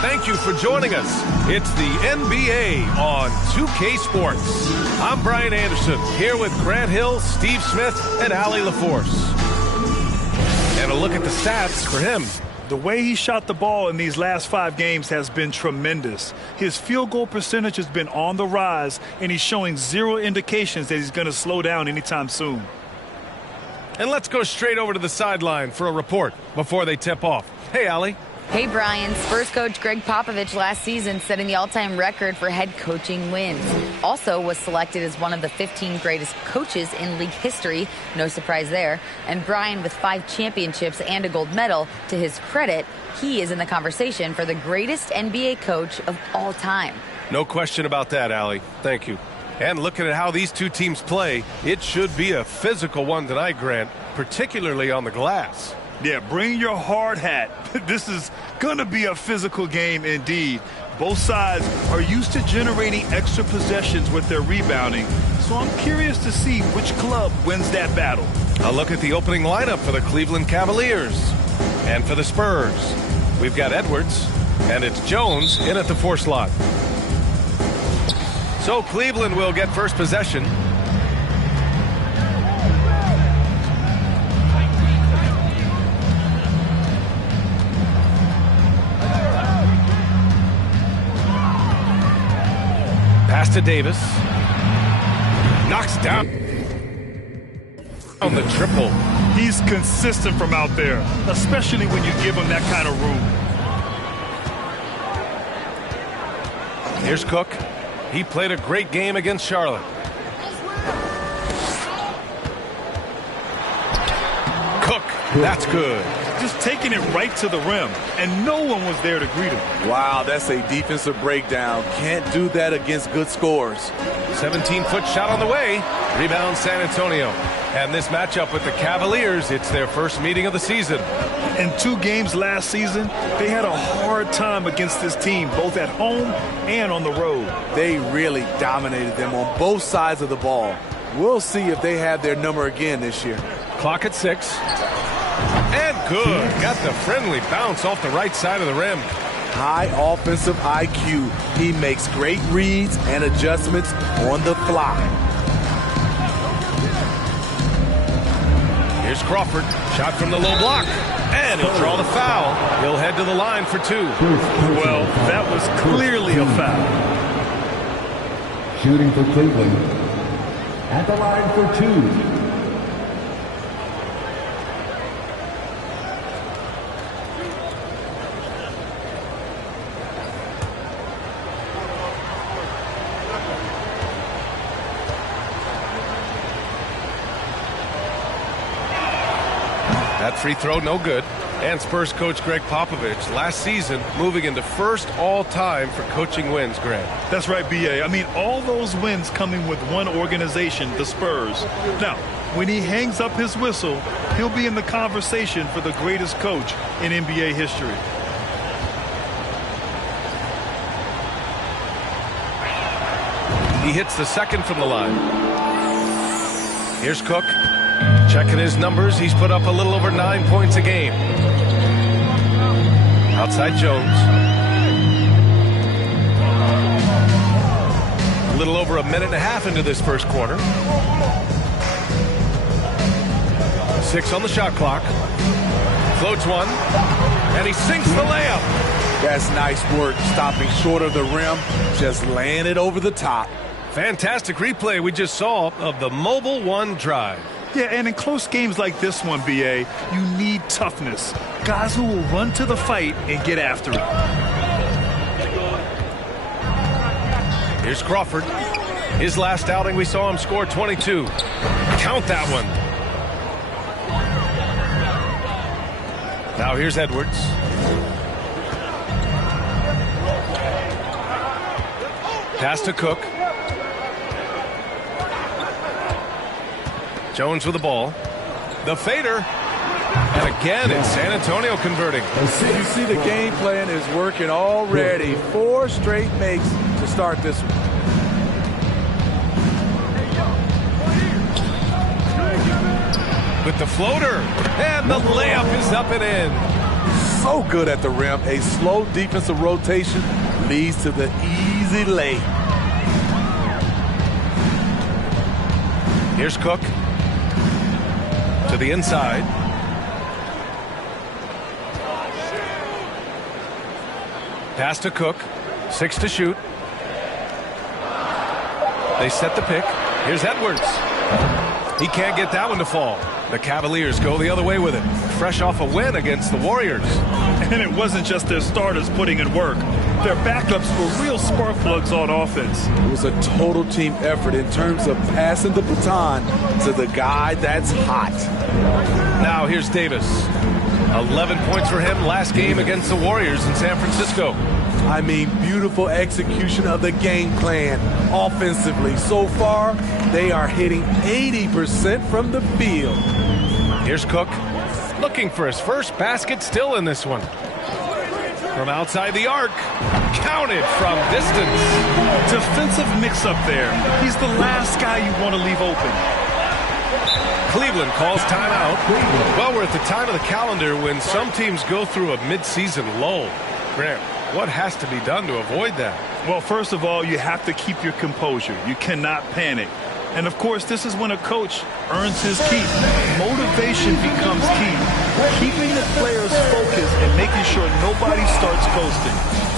Thank you for joining us. It's the NBA on 2K Sports. I'm Brian Anderson, here with Grant Hill, Steve Smith, and Allie LaForce. And a look at the stats for him. The way he shot the ball in these last 5 games has been tremendous. His field goal percentage has been on the rise, and he's showing zero indications that he's going to slow down anytime soon. And let's go straight over to the sideline for a report before they tip off. Hey, Allie. Hey, Brian. Spurs coach Greg Popovich last season setting the all-time record for head coaching wins. Also was selected as one of the 15 greatest coaches in league history. No surprise there. And Brian, with 5 championships and a gold medal, to his credit, he is in the conversation for the greatest NBA coach of all time. No question about that, Allie. Thank you. And looking at how these two teams play, it should be a physical one tonight, Grant, particularly on the glass. Yeah, bring your hard hat. This is going to be a physical game indeed. Both sides are used to generating extra possessions with their rebounding, so I'm curious to see which club wins that battle. A look at the opening lineup for the Cleveland Cavaliers. And for the Spurs, we've got Edwards, and it's Jones in at the 4 slot. So Cleveland will get first possession. Pass to Davis. Knocks down on the triple. He's consistent from out there, especially when you give him that kind of room. Here's Cook. He played a great game against Charlotte. Cook, that's good. Just taking it right to the rim, and no one was there to greet him. Wow, that's a defensive breakdown. Can't do that against good scores. 17-foot shot on the way. Rebound San Antonio. And this matchup with the Cavaliers, it's their first meeting of the season. In 2 games last season, they had a hard time against this team, both at home and on the road. They really dominated them on both sides of the ball. We'll see if they have their number again this year. Clock at 6. And good. Got the friendly bounce off the right side of the rim. High offensive IQ. He makes great reads and adjustments on the fly. Here's Crawford. Shot from the low block. And he'll draw the foul. He'll head to the line for 2. Well, that was clearly a foul. Shooting for Cleveland. At the line for 2. That free throw, no good. And Spurs coach Greg Popovich last season moving into first all-time for coaching wins, Grant. That's right, B.A. I mean, all those wins coming with one organization, the Spurs. Now, when he hangs up his whistle, he'll be in the conversation for the greatest coach in NBA history. He hits the second from the line. Here's Cook. Checking his numbers, he's put up a little over 9 points a game. Outside Jones. A little over a minute and a half into this first quarter. 6 on the shot clock. Floats one, and he sinks the layup. That's nice work, stopping short of the rim, just laying it over the top. Fantastic replay we just saw of the Mobile One drive. Yeah, and in close games like this one, B.A., you need toughness. Guys who will run to the fight and get after it. Here's Crawford. His last outing, we saw him score 22. Count that one. Now here's Edwards. Pass to Cook. Jones with the ball. The fader. And again, it's San Antonio converting. You see the game plan is working already. 4 straight makes to start this one. With the floater. And the layup is up and in. so good at the rim. A slow defensive rotation leads to the easy lay. Here's Cook to the inside. Pass to Cook. 6 to shoot. They set the pick. Here's Edwards. He can't get that one to fall. The Cavaliers go the other way with it. Fresh off a win against the Warriors. And it wasn't just their starters putting in work. Their backups were real spark plugs on offense. It was a total team effort in terms of passing the baton to the guy that's hot. Now here's Davis. 11 points for him last game against the Warriors in San Francisco. I mean, beautiful execution of the game plan offensively. So far, they are hitting 80% from the field. Here's Cook looking for his first basket, still in this one. From outside the arc, counted from distance. Defensive mix-up there. He's the last guy you want to leave open. Cleveland calls timeout. Well, we're at the time of the calendar when some teams go through a mid-season lull. Grant, what has to be done to avoid that? Well, first of all, you have to keep your composure. You cannot panic. And, of course, this is when a coach earns his keep. Motivation becomes key. Keeping the players focused and making sure nobody starts coasting.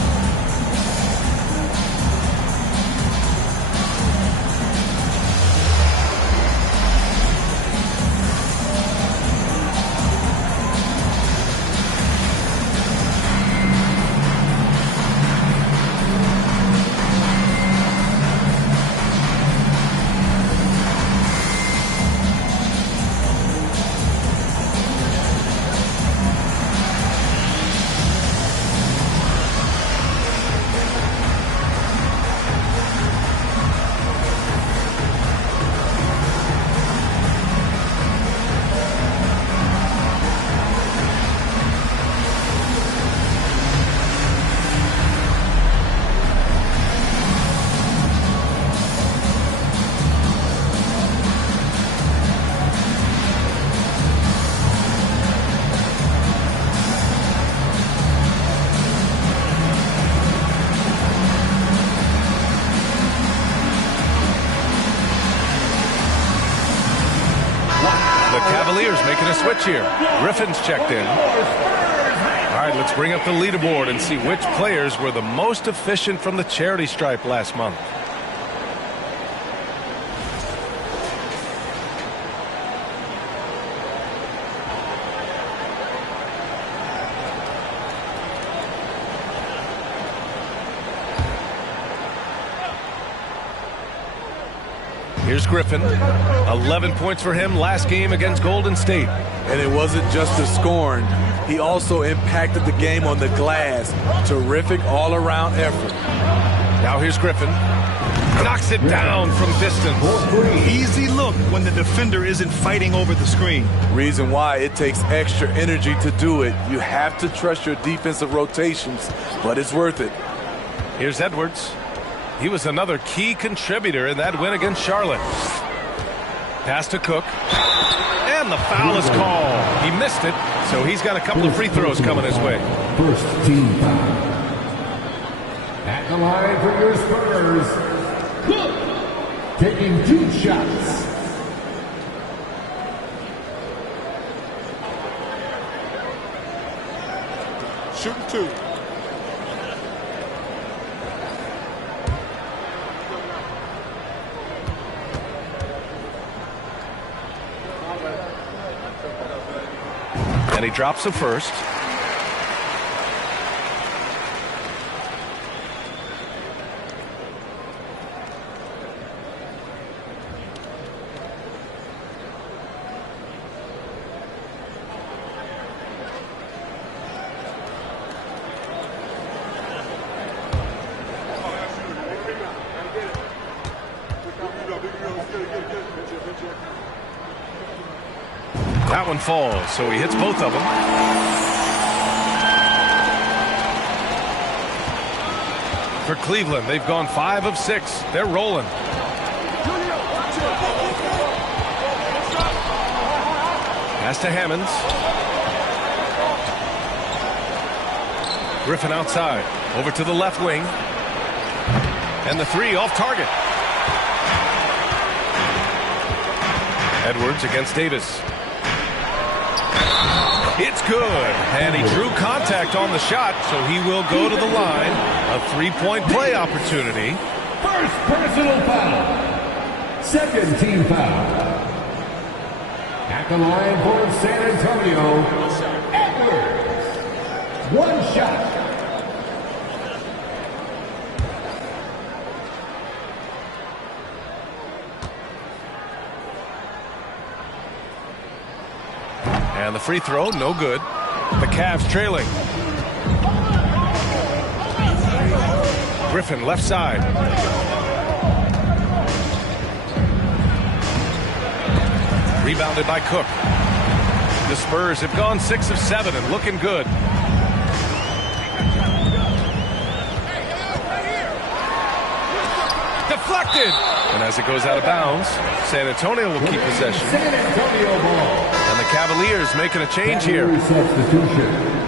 Cavaliers making a switch here. Griffin's checked in. All right, let's bring up the leaderboard and see which players were the most efficient from the charity stripe last month. Here's Griffin. 11 points for him last game against Golden State. And it wasn't just the scoring. He also impacted the game on the glass. Terrific all-around effort. Now here's Griffin. Knocks it down from distance. Easy look when the defender isn't fighting over the screen. Reason why it takes extra energy to do it. You have to trust your defensive rotations, but it's worth it. Here's Edwards. He was another key contributor in that win against Charlotte. Pass to Cook. And the foul is called. He missed it, so he's got a couple of free throws coming his way. First team foul. At the line for your Spurs, Cook, taking 2 shots. Shooting 2. And he drops the first. That one falls, so he hits both of them. For Cleveland, they've gone 5 of 6. They're rolling. Pass to Hammonds. Griffin outside. Over to the left wing. And the three off target. Edwards against Davis. It's good. And he drew contact on the shot, so he will go to the line. A three-point play opportunity. First personal foul. Second team foul. At the line for San Antonio, Edwards. One shot. And the free throw, no good. The Cavs trailing. Griffin left side. Rebounded by Cook. The Spurs have gone 6 of 7 and looking good. Deflected. And as it goes out of bounds, San Antonio will keep possession. San Antonio ball. And the Cavaliers making a change here. Substitution.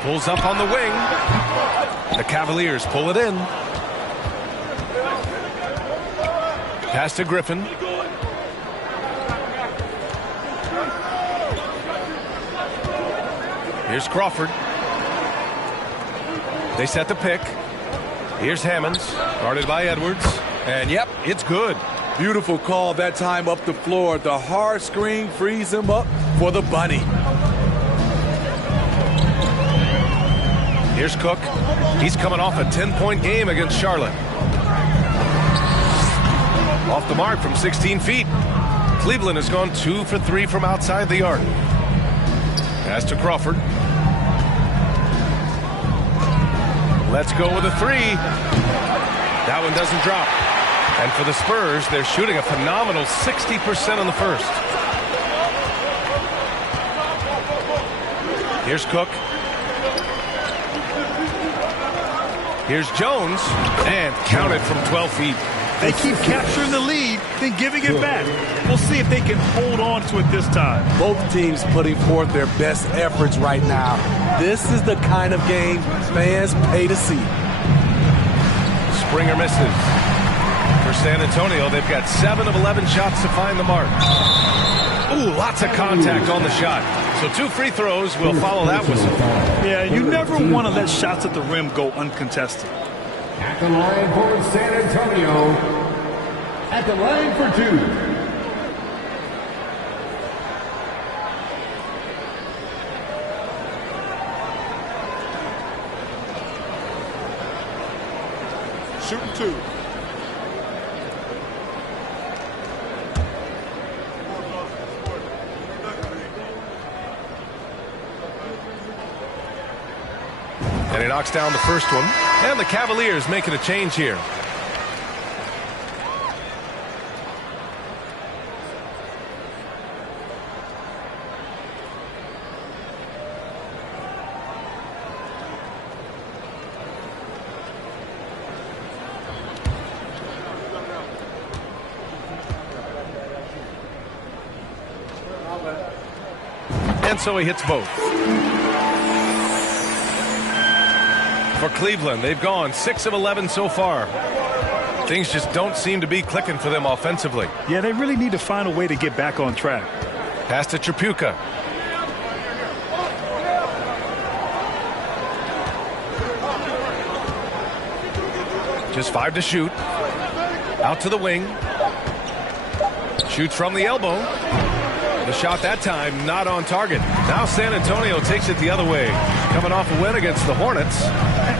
Pulls up on the wing. The Cavaliers pull it in. Pass to Griffin. Here's Crawford. They set the pick. Here's Hammonds, guarded by Edwards. And yep, it's good. Beautiful call that time up the floor. The hard screen frees him up for the bunny. Here's Cook. He's coming off a 10-point game against Charlotte. Off the mark from 16 feet. Cleveland has gone 2 for 3 from outside the arc. Pass to Crawford. Let's go with a three. That one doesn't drop. And for the Spurs, they're shooting a phenomenal 60% in the first. Here's Cook. Here's Jones, and counted from 12 feet. They keep capturing the lead, then giving it back. We'll see if they can hold on to it this time. Both teams putting forth their best efforts right now. This is the kind of game fans pay to see. Springer misses. For San Antonio, they've got 7 of 11 shots to find the mark. Ooh, lots of contact on the shot. So 2 free throws will follow that whistle. Yeah, you never want to let shots at the rim go uncontested. At the line for San Antonio. At the line for 2. Shooting 2. And he knocks down the first one. And the Cavaliers making a change here. And so he hits both. For Cleveland, they've gone 6 of 11 so far. Things just don't seem to be clicking for them offensively. Yeah, they really need to find a way to get back on track. Pass to Tripucka. Just 5 to shoot. Out to the wing. Shoots from the elbow. The shot that time not on target. Now San Antonio takes it the other way. Coming off a win against the Hornets.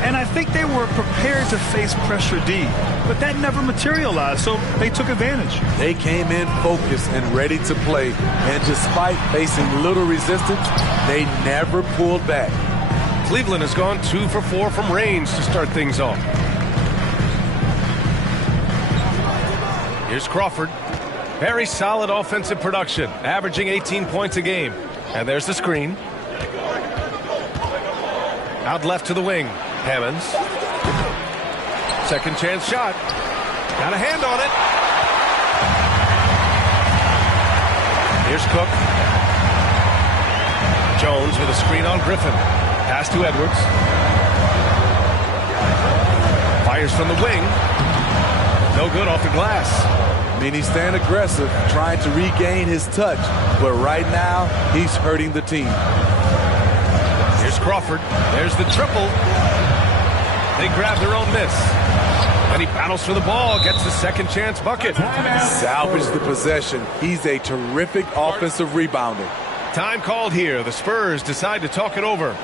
And I think they were prepared to face pressure D, but that never materialized, so they took advantage. They came in focused and ready to play, and despite facing little resistance, they never pulled back. Cleveland has gone 2 for 4 from range to start things off. Here's Crawford. Very solid offensive production, averaging 18 points a game. And there's the screen. Out left to the wing. Hammonds. Second chance shot. Got a hand on it. Here's Cook. Jones with a screen on Griffin. Pass to Edwards. Fires from the wing. No good off the glass. I mean, he's staying aggressive, trying to regain his touch. But right now, he's hurting the team. Here's Crawford. There's the triple. They grab their own miss. And he battles for the ball, gets the second chance bucket. Salvage the possession. He's a terrific offensive rebounder. Time called here. The Spurs decide to talk it over.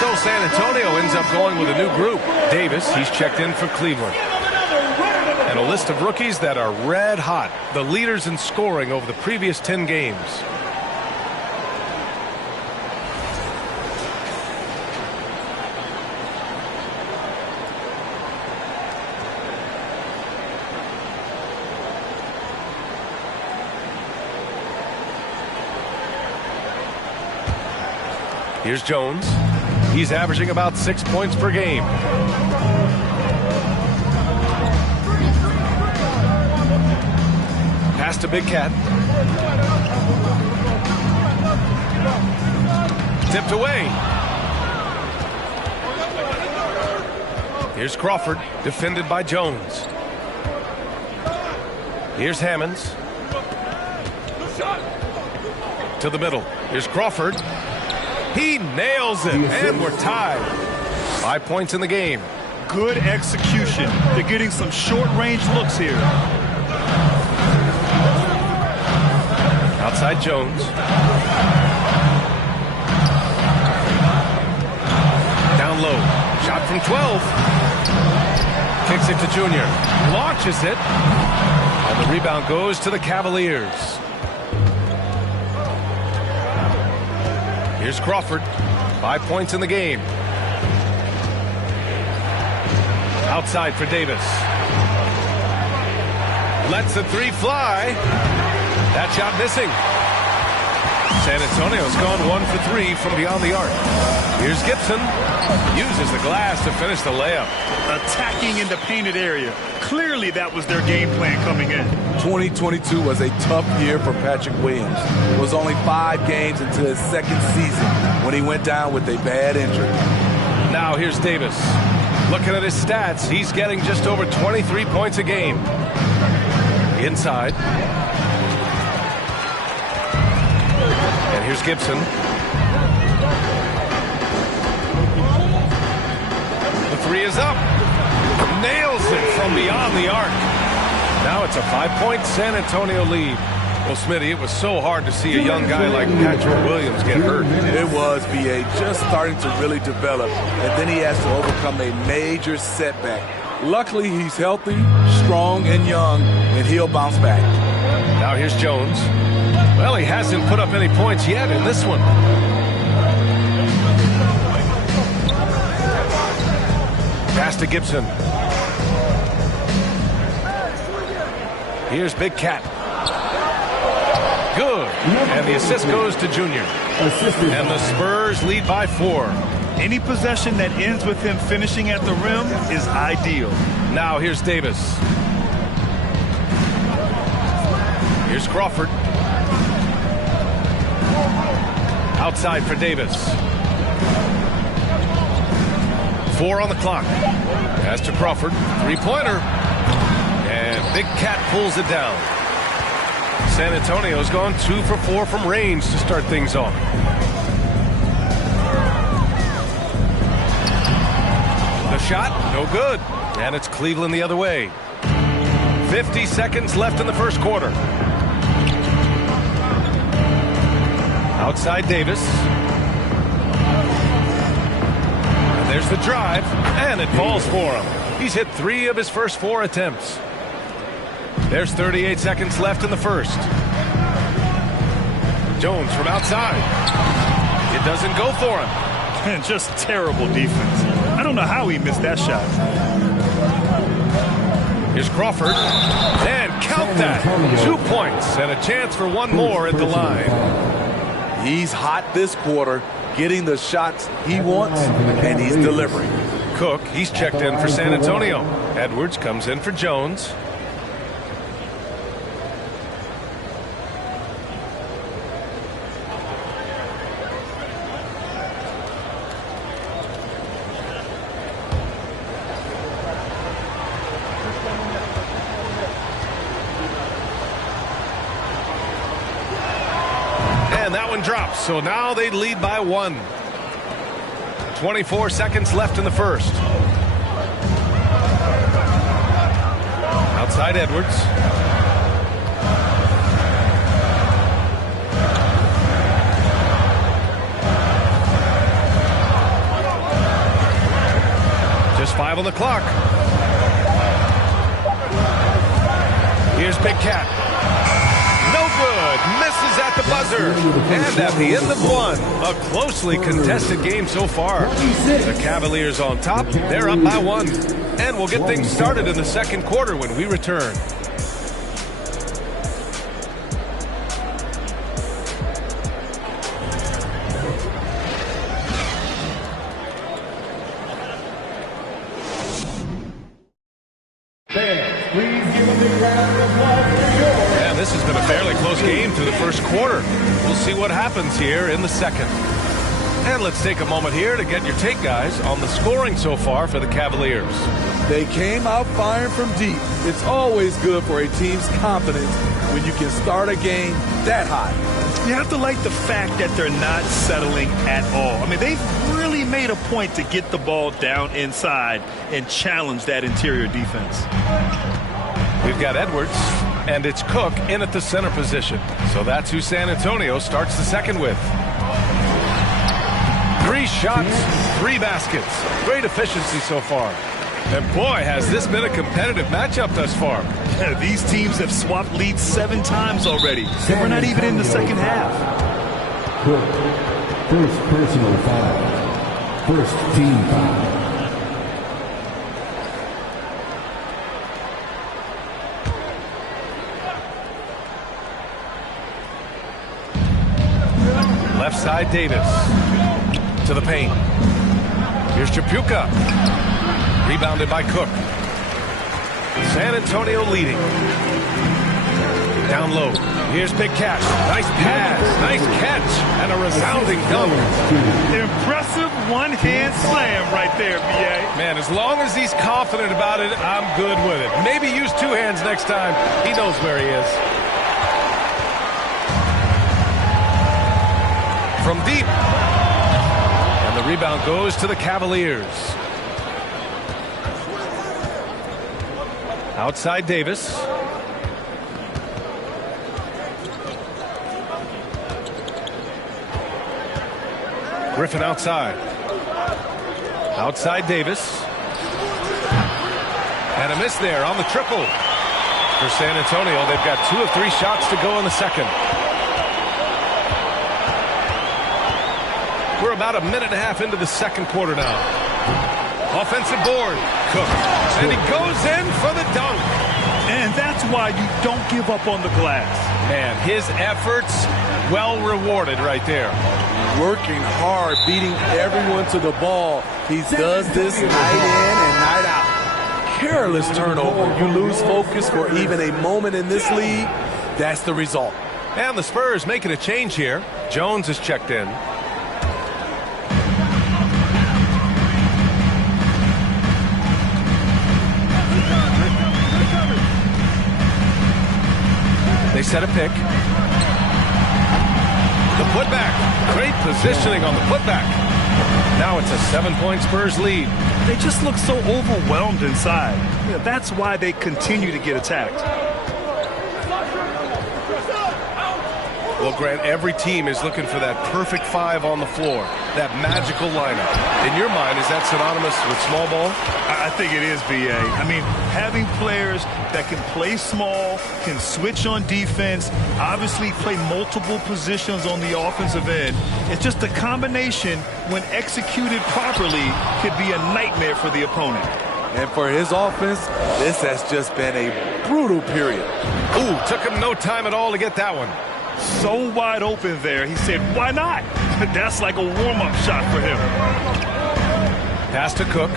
So San Antonio ends up going with a new group. Davis, he's checked in for Cleveland. And a list of rookies that are red hot. The leaders in scoring over the previous 10 games. Here's Jones. He's averaging about 6 points per game. Pass to Big Cat. Tipped away. Here's Crawford, defended by Jones. Here's Hammonds. To the middle. Here's Crawford. He nails it, and we're tied. 5 points in the game. Good execution. They're getting some short-range looks here. Outside Jones. Down low. Shot from 12. Kicks it to Junior. Launches it. And the rebound goes to the Cavaliers. Here's Crawford. 5 points in the game. Outside for Davis. Lets the three fly. That shot missing. San Antonio's gone 1 for 3 from beyond the arc. Here's Gibson. Uses the glass to finish the layup. Attacking in the painted area. Clearly that was their game plan coming in. 2022 was a tough year for Patrick Williams. It was only 5 games into his second season when he went down with a bad injury. Now here's Davis. Looking at his stats, he's getting just over 23 points a game. Inside. And here's Gibson. The three is up. Nails it from beyond the arc. Now it's a 5-point San Antonio lead. Well, Smitty, it was so hard to see a young guy like Patrick Williams get hurt. It was, B.A., just starting to really develop, and then he has to overcome a major setback. Luckily, he's healthy, strong, and young, and he'll bounce back. Now here's Jones. Well, he hasn't put up any points yet in this one. Pass to Gibson. Here's Big Cat. Good. And the assist goes to Junior. assisted And the Spurs lead by 4. Any possession that ends with him finishing at the rim is ideal. Now here's Davis. Here's Crawford. Outside for Davis. 4 on the clock. Pass to Crawford. Three-pointer. And Big Cat pulls it down. San Antonio's gone 2 for 4 from range to start things off. The shot, no good. And it's Cleveland the other way. 50 seconds left in the first quarter. Outside Davis. And there's the drive, and it falls for him. He's hit 3 of his first 4 attempts. There's 38 seconds left in the first. Jones from outside. It doesn't go for him. And just terrible defense. I don't know how he missed that shot. Here's Crawford. And count that. 2 points and a chance for one more at the line. He's hot this quarter, getting the shots he wants, and he's delivering. Cook, he's checked in for San Antonio. Edwards comes in for Jones. And that one drops, so now they lead by 1. 24 seconds left in the first. Outside Edwards. Just 5 on the clock. Here's Big Cat. No good. Misses at the buzzer. And at the end of 1, a closely contested game so far. The Cavaliers on top. They're up by 1. And we'll get things started in the second quarter when we return. And this has been a fairly close game through the first quarter. We'll see what happens here in the second. And let's take a moment here to get your take, guys, on the scoring so far for the Cavaliers. They came out firing from deep. It's always good for a team's confidence when you can start a game that high. You have to like the fact that they're not settling at all. I mean, they've really made a point to get the ball down inside and challenge that interior defense. We've got Edwards, and it's Cook in at the center position. So that's who San Antonio starts the second with. 3 shots, 3 baskets. Great efficiency so far. And boy, has this been a competitive matchup thus far. These teams have swapped leads 7 times already. And we're not even in the second half. Cook, first personal foul. First team foul. Left side, Davis. To the paint. Here's Chapuka. Rebounded by Cook. San Antonio leading. Down low. Here's Big Cat. Nice pass. Nice catch. And a resounding dunk. Impressive one-hand slam right there, B.A. Man, as long as he's confident about it, I'm good with it. Maybe use 2 hands next time. He knows where he is. From deep. And the rebound goes to the Cavaliers. Outside Davis. Griffin outside. Outside Davis. And a miss there on the triple. For San Antonio, they've got 2 of 3 shots to go in the second. We're about a minute and a half into the second quarter now. Offensive board. Cook. And he goes in for the dunk. And that's why you don't give up on the glass. And his efforts well rewarded right there. Working hard, beating everyone to the ball. He does this night in and night out. Careless turnover. You lose focus for even a moment in this league. That's the result. And the Spurs making a change here. Jones is checked in. They set a pick. The putback. Great positioning on the putback. Now it's a 7-point Spurs lead. They just look so overwhelmed inside. Yeah, that's why they continue to get attacked. Well, Grant, every team is looking for that perfect 5 on the floor, that magical lineup. In your mind, is that synonymous with small ball? I think it is, B.A. I mean, having players that can play small, can switch on defense, obviously play multiple positions on the offensive end. It's just a combination, when executed properly, could be a nightmare for the opponent. And for his offense, this has just been a brutal period. Ooh, took him no time at all to get that one. So wide open there, he said, why not? That's like a warm-up shot for him. Pass to Cook.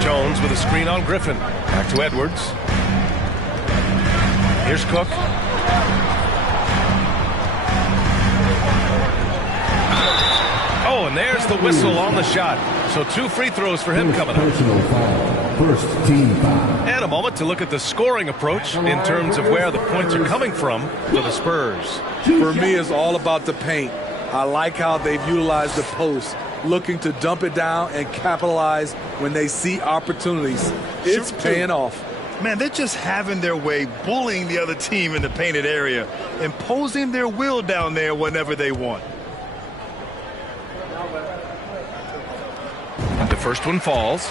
Jones with a screen on Griffin. Back to Edwards. Here's Cook. Oh, and there's the whistle on the shot. So 2 free throws for him coming up. Personal foul. First team foul. And a moment to look at the scoring approach in terms of where the points are coming from for the Spurs. For me, it's all about the paint. I like how they've utilized the post, looking to dump it down and capitalize when they see opportunities. It's paying off. Man, they're just having their way, bullying the other team in the painted area, imposing their will down there whenever they want. The first one falls.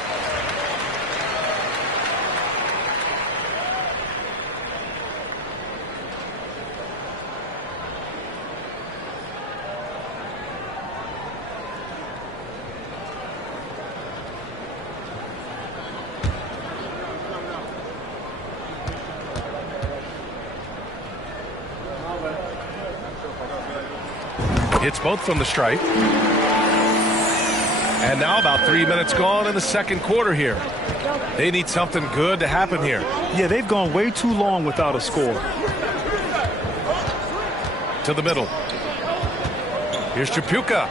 Hits both from the stripe. And now about 3 minutes gone in the second quarter here. They need something good to happen here. Yeah, they've gone way too long without a score. To the middle. Here's Tripucka.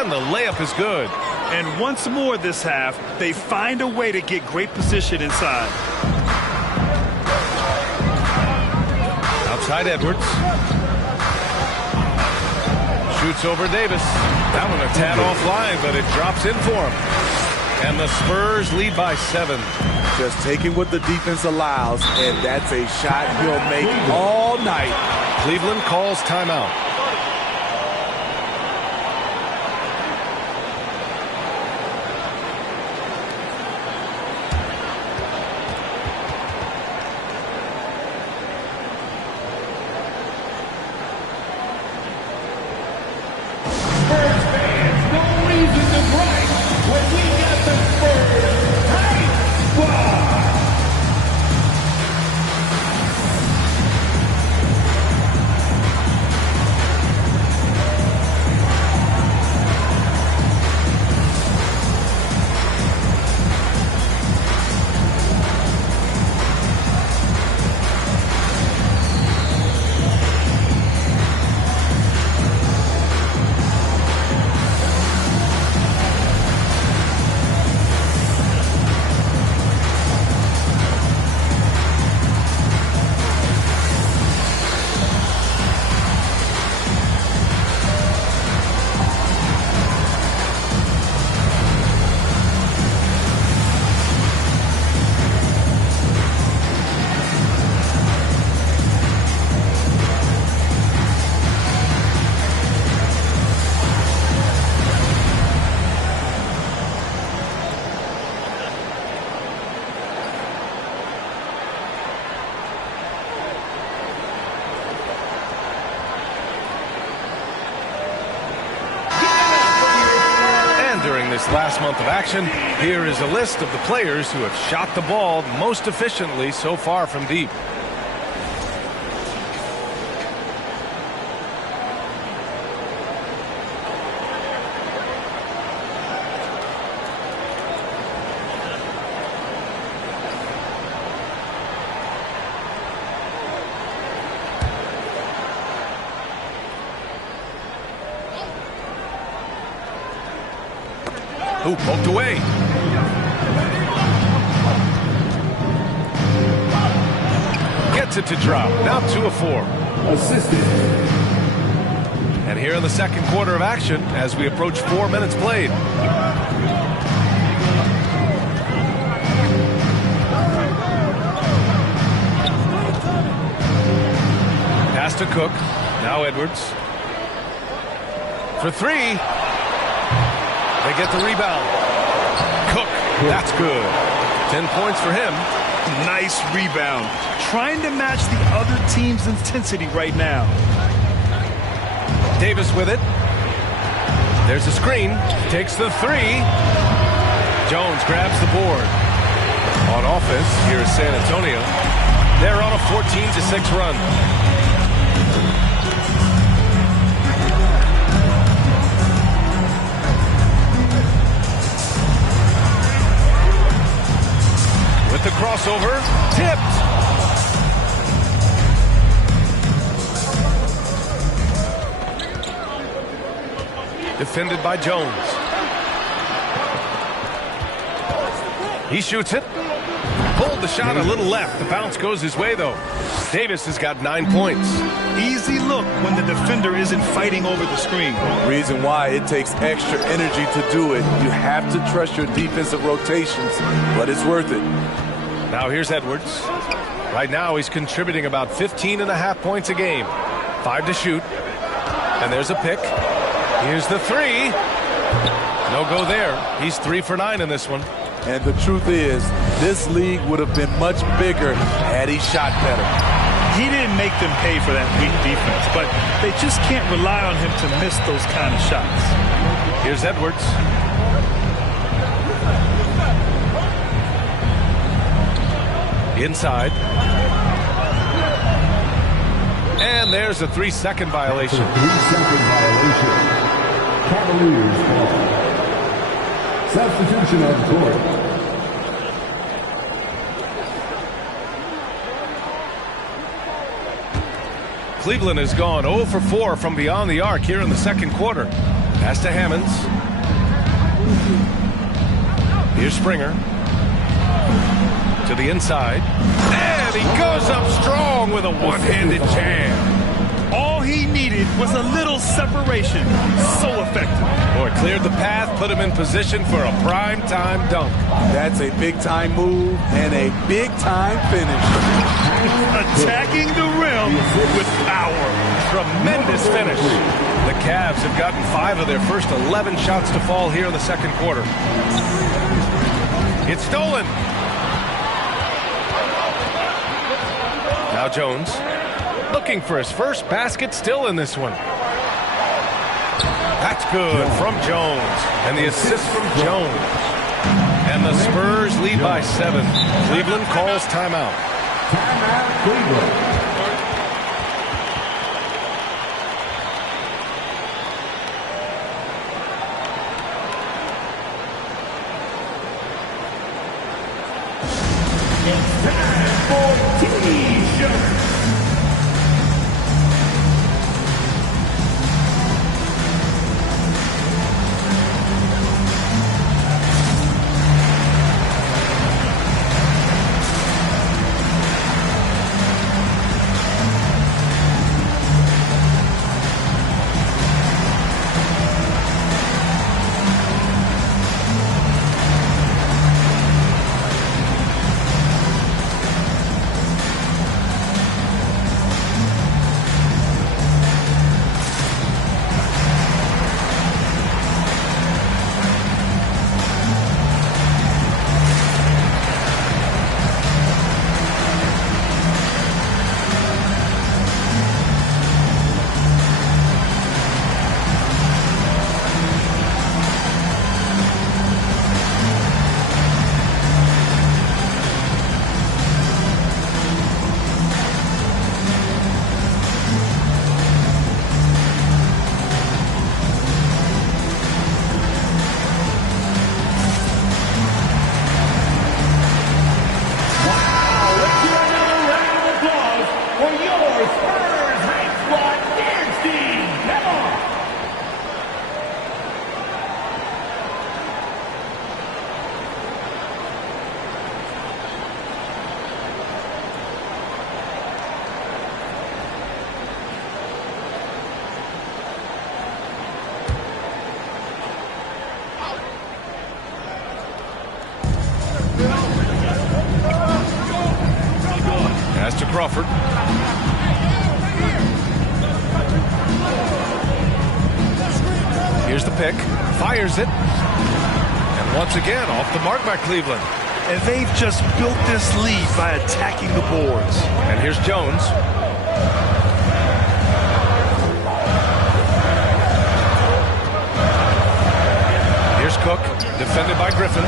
And the layup is good. And once more this half, they find a way to get great position inside. Outside Edwards. Shoots over Davis. That one a tad offline, but it drops in for him. And the Spurs lead by 7. Just taking what the defense allows, and that's a shot he'll make all night. Cleveland calls timeout. Last month of action, here is a list of the players who have shot the ball most efficiently so far from deep. Who poked away. Gets it to drop. Now 2 of 4. Assistant. And here in the second quarter of action as we approach 4 minutes played. Pass to Cook. Now Edwards. For 3. They get the rebound. Cook. That's good. 10 points for him. Nice rebound. Trying to match the other team's intensity right now. Davis with it. There's a screen. Takes the 3. Jones grabs the board. On offense, here is San Antonio. They're on a 14-6 run. With the crossover, tipped. Defended by Jones. He shoots it. Pulled the shot a little left. The bounce goes his way, though. Davis has got 9 points. Easy look when the defender isn't fighting over the screen. Reason why it takes extra energy to do it. You have to trust your defensive rotations, but it's worth it. Now here's Edwards. Right now he's contributing about 15.5 points a game. 5 to shoot. And there's a pick. Here's the 3. No go there. He's 3 for 9 in this one. And the truth is, this league would have been much bigger had he shot better. He didn't make them pay for that weak defense, but they just can't rely on him to miss those kind of shots. Here's Edwards. Inside. And there's a 3-second violation. 3-second violation. Cavaliers ball. Substitution on court. Cleveland has gone 0 for 4 from beyond the arc here in the second quarter. Pass to Hammonds. Here's Springer. To the inside. And he goes up strong with a one-handed jam. All he needed was a little separation. So effective. Boy, cleared the path, put him in position for a prime-time dunk. That's a big-time move and a big-time finish. Attacking the rim with power. Tremendous finish. The Cavs have gotten 5 of their first 11 shots to fall here in the second quarter. It's stolen. Now Jones, looking for his first basket, still in this one. That's good from Jones, and the assist from Jones. And the Spurs lead by 7. Cleveland calls timeout. Timeout, Cleveland. It's time for T-shirts. Pass to Crawford. Here's the pick. Fires it. And once again, off the mark by Cleveland. And they've just built this lead by attacking the boards. And here's Jones. Here's Cook, defended by Griffin.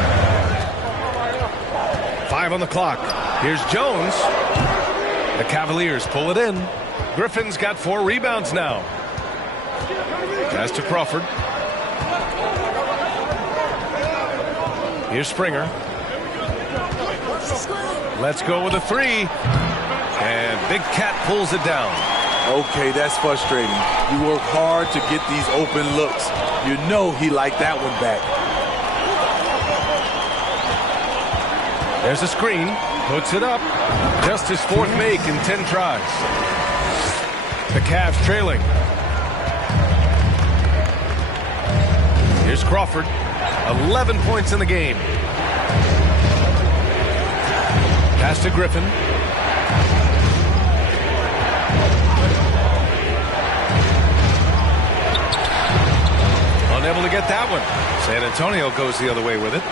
5 on the clock. Here's Jones. The Cavaliers pull it in. Griffin's got 4 rebounds now. Pass to Crawford. Here's Springer. Let's go with a 3. And Big Cat pulls it down. Okay, that's frustrating. You work hard to get these open looks. You know he liked that one back. There's a screen. Puts it up. Just his 4th make in 10 tries. The Cavs trailing. Here's Crawford. 11 points in the game. Pass to Griffin. Unable to get that one. San Antonio goes the other way with it.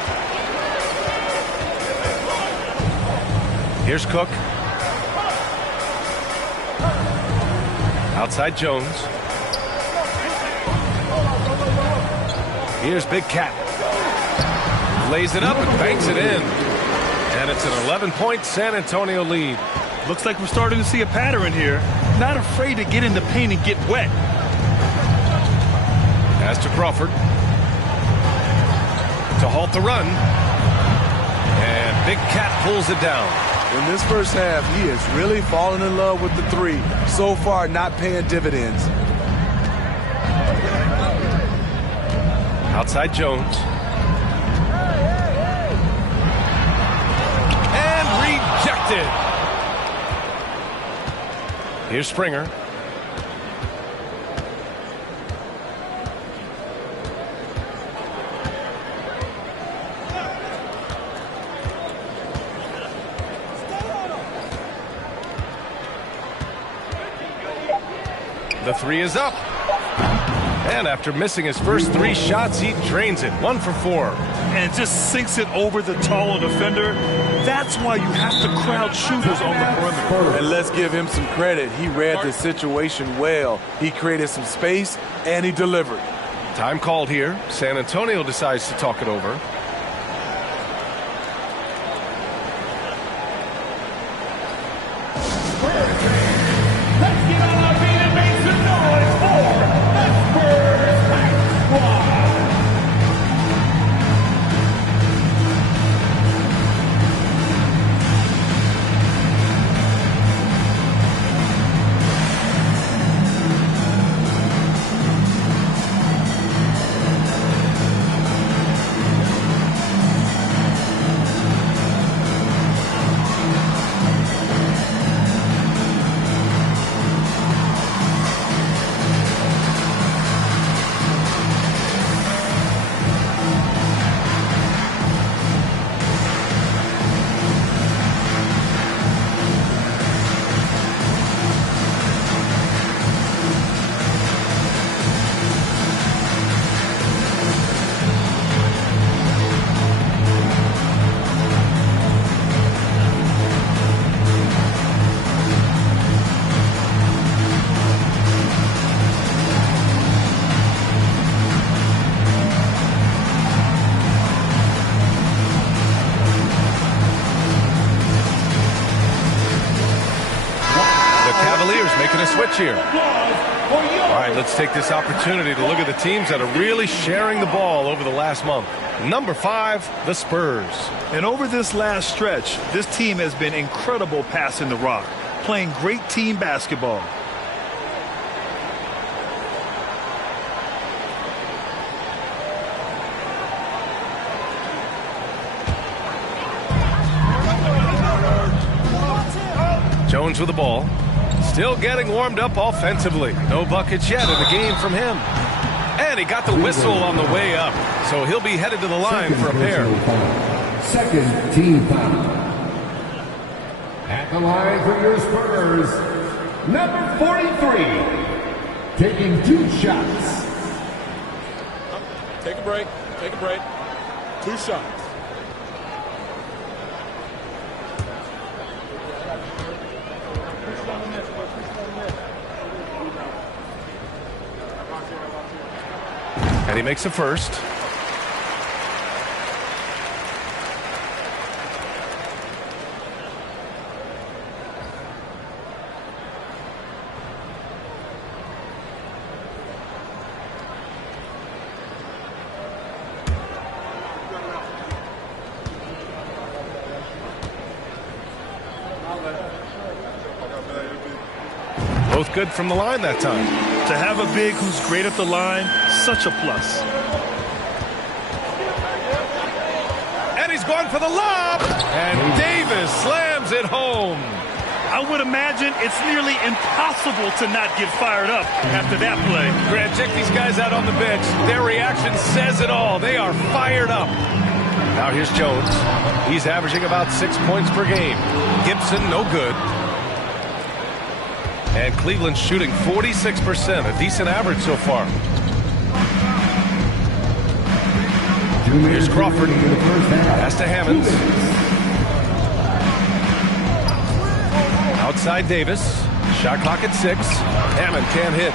Here's Cook. Outside Jones. Here's Big Cat. Lays it up and banks it in. And it's an 11-point San Antonio lead. Looks like we're starting to see a pattern here. Not afraid to get in the paint and get wet. Pass to Crawford. To halt the run. And Big Cat pulls it down. In this first half, he has really fallen in love with the 3. So far, not paying dividends. Outside Jones. And rejected. Here's Springer. The 3 is up. And after missing his first 3 shots, he drains it. 1 for 4. And just sinks it over the taller defender. That's why you have to crowd shooters on the perimeter. And let's give him some credit. He read the situation well. He created some space, and he delivered. Time called here. San Antonio decides to talk it over. Making a switch here. All right, let's take this opportunity to look at the teams that are really sharing the ball over the last month. Number 5, the Spurs. And over this last stretch, this team has been incredible passing the rock, playing great team basketball. Jones with the ball. Still getting warmed up offensively. No buckets yet in the game from him. And he got the whistle on the way up. So he'll be headed to the line for a pair. Second team foul. At the line for your Spurs, number 43, taking 2 shots. Take a break. Take a break. 2 shots. And he makes the first. Both good from the line that time. To have a big who's great at the line, such a plus. And he's going for the lob. And Davis slams it home. I would imagine it's nearly impossible to not get fired up after that play. Grant, check these guys out on the bench. Their reaction says it all. They are fired up. Now here's Jones. He's averaging about 6 points per game. Gibson, no good. And Cleveland's shooting 46%, a decent average so far. Here's Crawford. Pass to Hammonds. Outside Davis. Shot clock at 6. Hammond can't hit.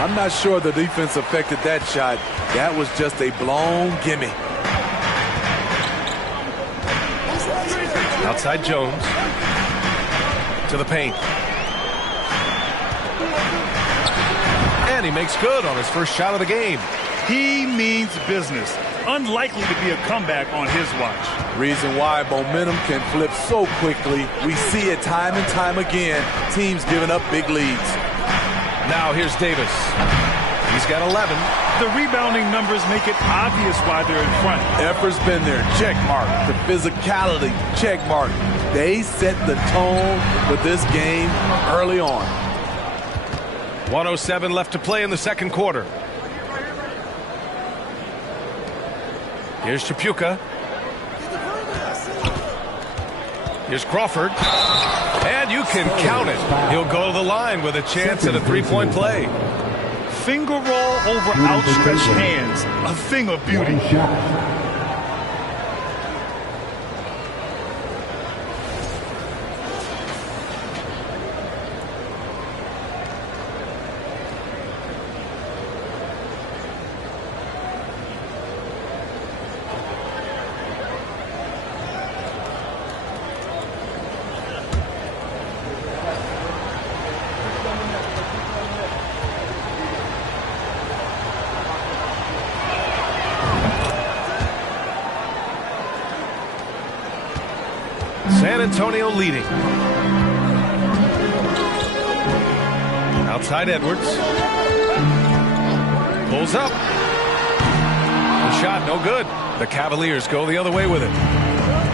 I'm not sure the defense affected that shot. That was just a blown gimme. Outside Jones. To the paint. And he makes good on his first shot of the game. He means business. Unlikely to be a comeback on his watch. Reason why momentum can flip so quickly. We see it time and time again. Teams giving up big leads. Now here's Davis. He's got 11. The rebounding numbers make it obvious why they're in front. Effort's been there. Check mark. The physicality. Check mark. They set the tone for this game early on. 1:07 left to play in the second quarter. Here's Chapuka. Here's Crawford. And you can count it. He'll go to the line with a chance at a three-point play. Finger roll over outstretched hands. A thing of beauty. San Antonio leading. Outside Edwards. Pulls up. The shot no good. The Cavaliers go the other way with it.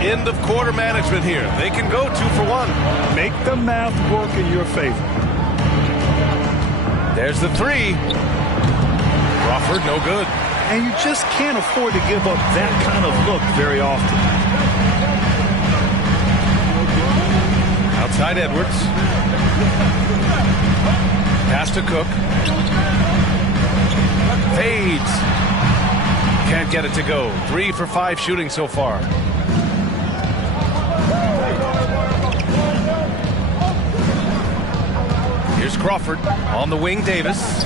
End of quarter management here. They can go 2 for 1. Make the math work in your favor. There's the 3. Crawford no good. And you just can't afford to give up that kind of look very often. Outside Edwards. Pass to Cook. Fades. Can't get it to go. 3 for 5 shooting so far. Here's Crawford. On the wing, Davis.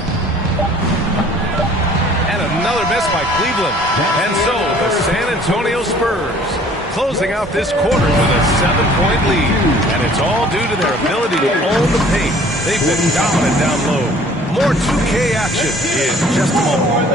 And another miss by Cleveland. And so the San Antonio Spurs closing out this quarter with a 7-point lead. And it's all due to their ability to own the paint. They've been dominant down low. More 2K action in just a moment.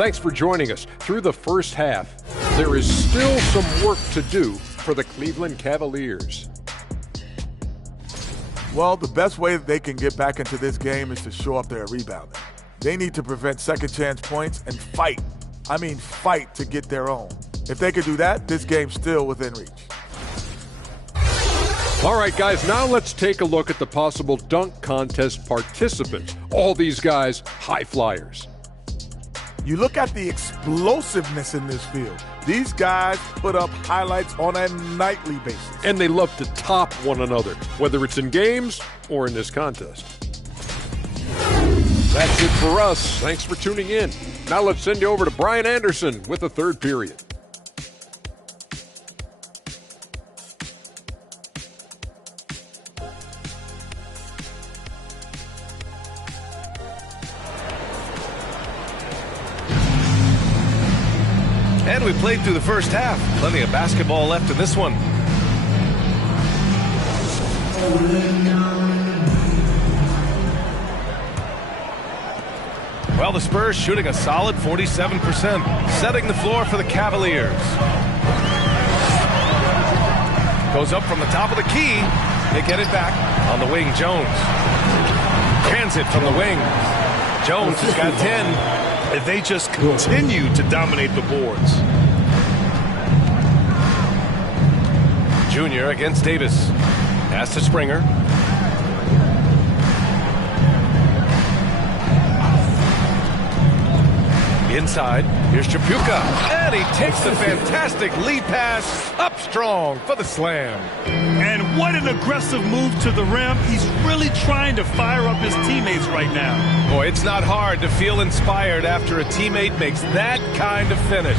Thanks for joining us. Through the first half, there is still some work to do for the Cleveland Cavaliers. Well, the best way that they can get back into this game is to show up their rebounding. They need to prevent second chance points and fight. I mean fight to get their own. If they could do that, this game's still within reach. All right, guys, now let's take a look at the possible dunk contest participants. All these guys, high flyers. You look at the explosiveness in this field. These guys put up highlights on a nightly basis. And they love to top one another, whether it's in games or in this contest. That's it for us. Thanks for tuning in. Now let's send you over to Brian Anderson with the third period. And we played through the first half. Plenty of basketball left in this one. Well, the Spurs shooting a solid 47%, setting the floor for the Cavaliers. Goes up from the top of the key. They get it back on the wing, Jones. Transit from the wing. Jones has got 10. And they just continue to dominate the boards. Junior against Davis. Pass to Springer. Inside, here's Chapuka, and he takes the fantastic lead pass up strong for the slam. And what an aggressive move to the rim. He's really trying to fire up his teammates right now. Boy, it's not hard to feel inspired after a teammate makes that kind of finish.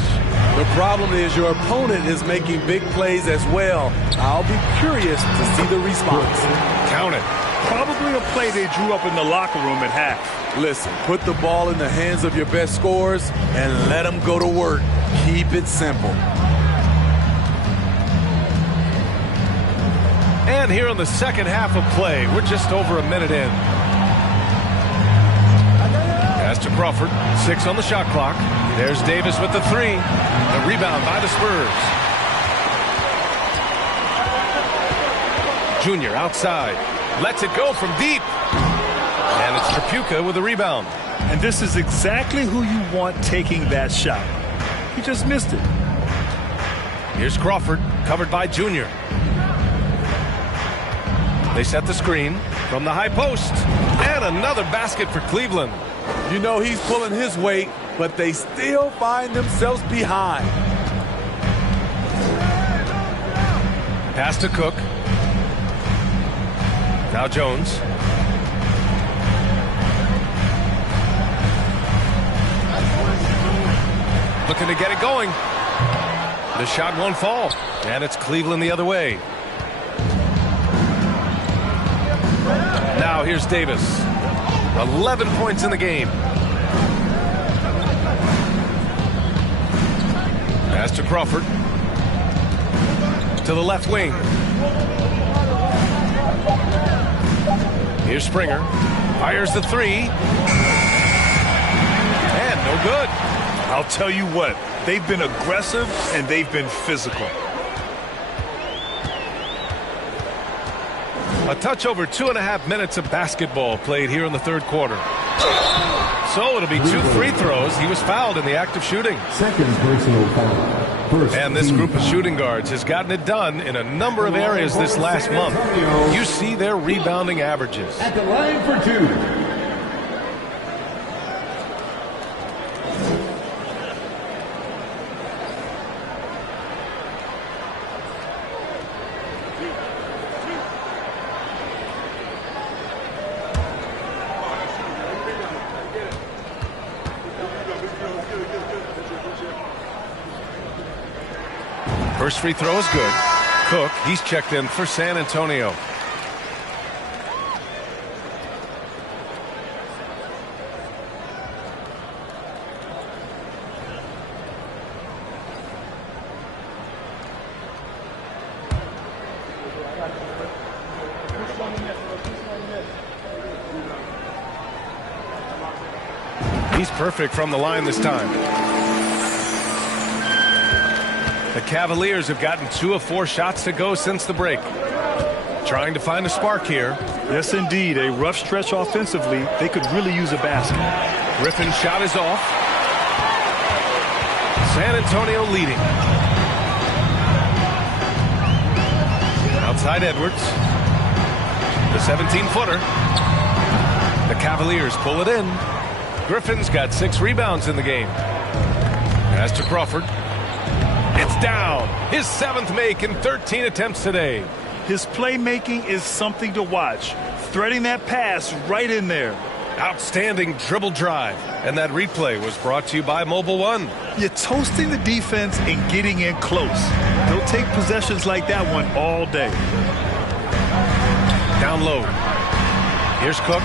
The problem is your opponent is making big plays as well. I'll be curious to see the response. Count it. Probably a play they drew up in the locker room at half. Listen, put the ball in the hands of your best scorers and let them go to work. Keep it simple. And here in the second half of play, we're just over a minute in. Pass to Crawford, 6 on the shot clock. There's Davis with the 3. The rebound by the Spurs. Junior outside. Lets it go from deep. And it's Chapuka with the rebound. And this is exactly who you want taking that shot. He just missed it. Here's Crawford, covered by Junior. They set the screen from the high post. And another basket for Cleveland. You know he's pulling his weight, but they still find themselves behind. Pass to Cook. Now Jones. Looking to get it going. The shot won't fall. And it's Cleveland the other way. Now here's Davis. 11 points in the game. Pass to Crawford. To the left wing. Here's Springer. Fires the 3. And no good. I'll tell you what, they've been aggressive and they've been physical. A touch over 2.5 minutes of basketball played here in the third quarter. So it'll be 2 free throws. He was fouled in the act of shooting. Second personal foul. First And this group of shooting guards has gotten it done in a number of areas this last month. You see their rebounding averages. At the line for 2. First free throw is good. Cook, he's checked in for San Antonio. He's perfect from the line this time. The Cavaliers have gotten 2 of 4 shots to go since the break. Trying to find a spark here. Yes, indeed. A rough stretch offensively. They could really use a basket. Griffin's shot is off. San Antonio leading. Outside Edwards. The 17-footer. The Cavaliers pull it in. Griffin's got 6 rebounds in the game. Pass to Crawford. It's down. His 7th make in 13 attempts today. His playmaking is something to watch. Threading that pass right in there. Outstanding dribble drive. And that replay was brought to you by Mobile One. You're toasting the defense and getting in close. They'll take possessions like that one all day. Down low. Here's Cook.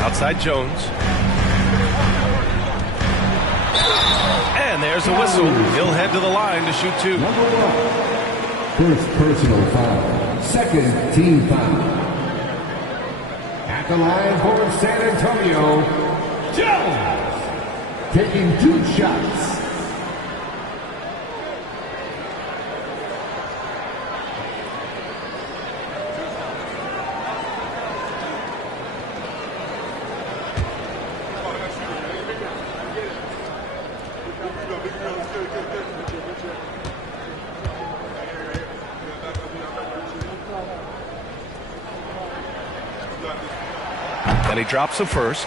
Outside Jones. And there's a whistle. He'll head to the line to shoot 2. Number 1. First personal foul. Second team foul. At the line for San Antonio, Jones. Taking 2 shots. And he drops the first.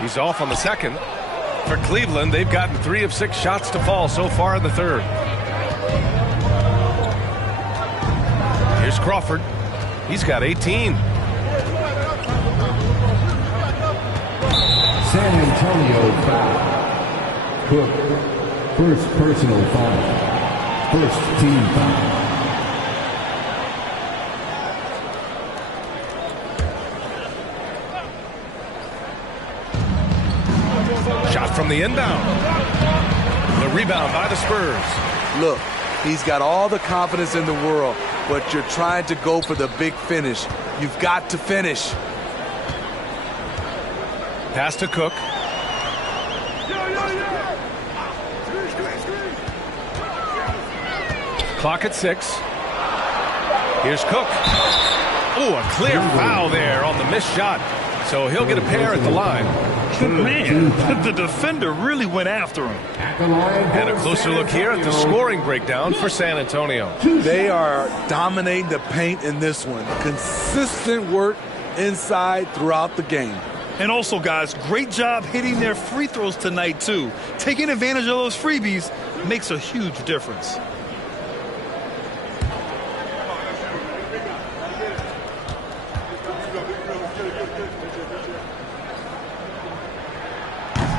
He's off on the second. For Cleveland, they've gotten 3 of 6 shots to fall so far in the third. Here's Crawford. He's got 18. San Antonio foul. Cook, first personal foul. First team foul. From the inbound. The rebound by the Spurs. Look, he's got all the confidence in the world, but you're trying to go for the big finish. You've got to finish. Pass to Cook. Clock at 6. Here's Cook. Oh, a clear foul there on the missed shot. So he'll get a pair at the line. Man, the defender really went after him. And a closer look here at the scoring breakdown for San Antonio. They are dominating the paint in this one. Consistent work inside throughout the game. And also, guys, great job hitting their free throws tonight, too. Taking advantage of those freebies makes a huge difference.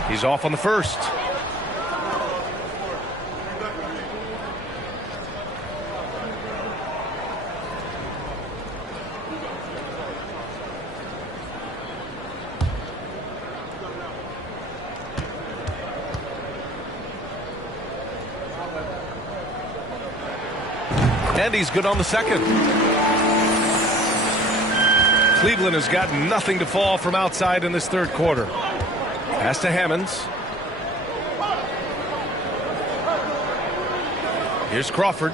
He's off on the first. And he's good on the second. Cleveland has gotten nothing to fall from outside in this third quarter. Pass to Hammonds. Here's Crawford.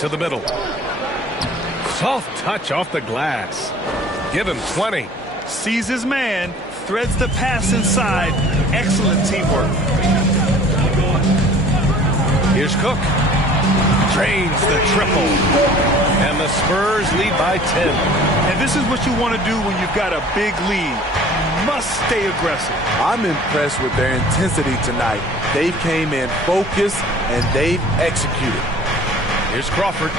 To the middle. Soft touch off the glass. Give him 20. Sees his man, threads the pass inside. Excellent teamwork. Here's Cook. Drains the triple. And the Spurs lead by 10. And this is what you want to do when you've got a big lead. You must stay aggressive. I'm impressed with their intensity tonight. They came in focused and they've executed. Here's Crawford.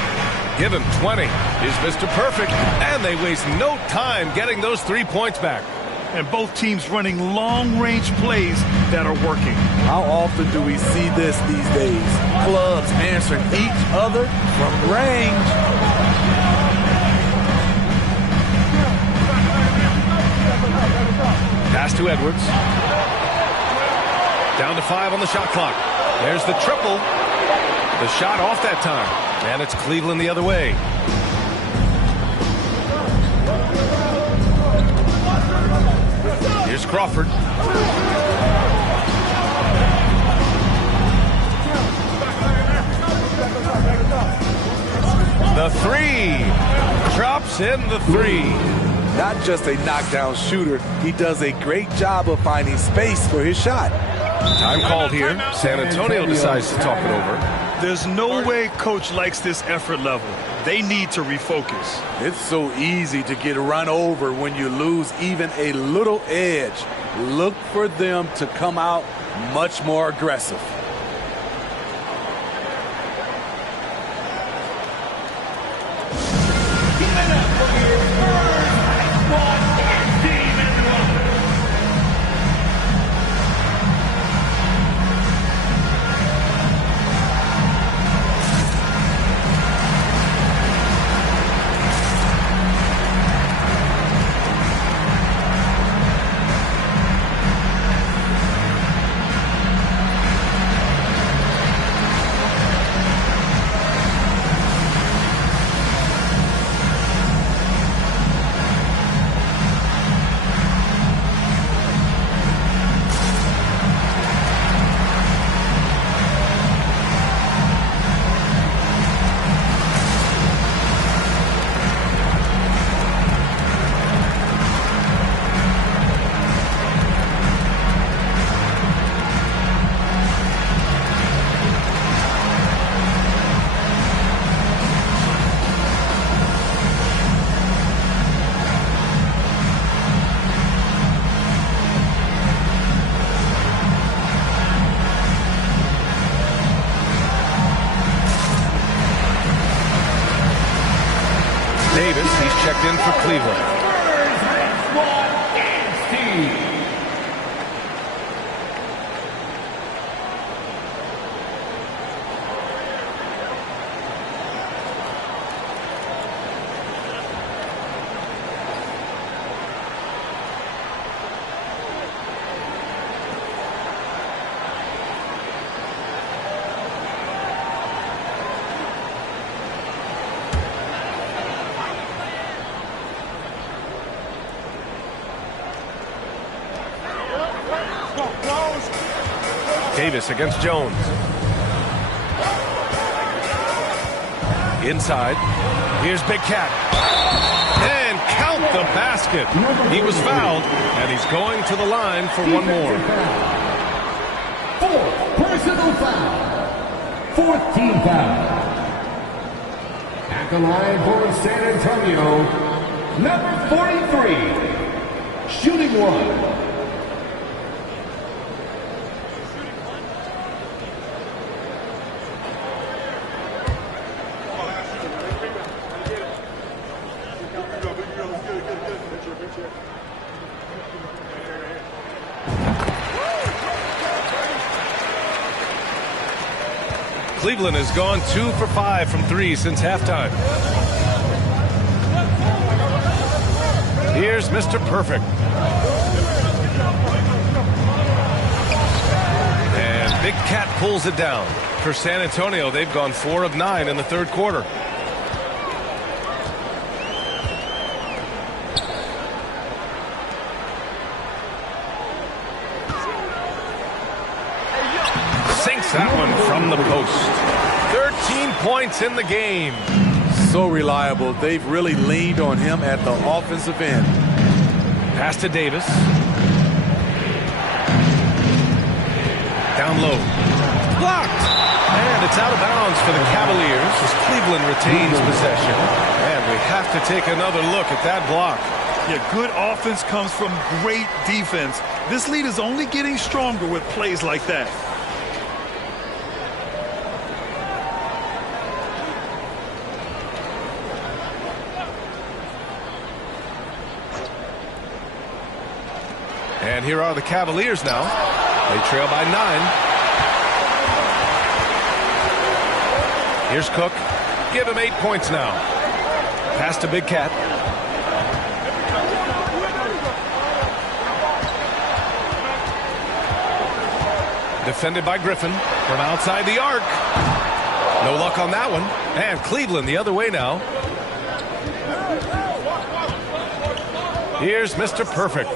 Give him 20. Here's Mr. Perfect. And they waste no time getting those 3 points back. And both teams running long-range plays that are working. How often do we see this these days? Clubs answering each other from range. Pass to Edwards. Down to 5 on the shot clock. There's the triple. The shot off that time. And it's Cleveland the other way. Here's Crawford. The 3. Drops in the 3. Not just a knockdown shooter, he does a great job of finding space for his shot. Time called here. San Antonio decides to talk it over. There's no way coach likes this effort level. They need to refocus. It's so easy to get run over when you lose even a little edge. Look for them to come out much more aggressive. Davis, he's checked in for Cleveland. Davis against Jones. Inside. Here's Big Cat. And count the basket. He was fouled, and he's going to the line for one more. 4 personal foul. 4th team foul. At the line for San Antonio, number 43, shooting one. Cleveland has gone 2 for 5 from 3 since halftime. Here's Mr. Perfect. And Big Cat pulls it down. For San Antonio, they've gone 4 of 9 in the third quarter. Sinks that one from the post. 13 points in the game. So reliable. They've really leaned on him at the offensive end. Pass to Davis. Down low. Blocked. And it's out of bounds for the Cavaliers as Cleveland retains possession. And we have to take another look at that block. Yeah, good offense comes from great defense. This lead is only getting stronger with plays like that. And here are the Cavaliers now. They trail by 9. Here's Cook. Give him 8 points now. Pass to Big Cat. Defended by Griffin from outside the arc. No luck on that one. And Cleveland the other way now. Here's Mr. Perfect.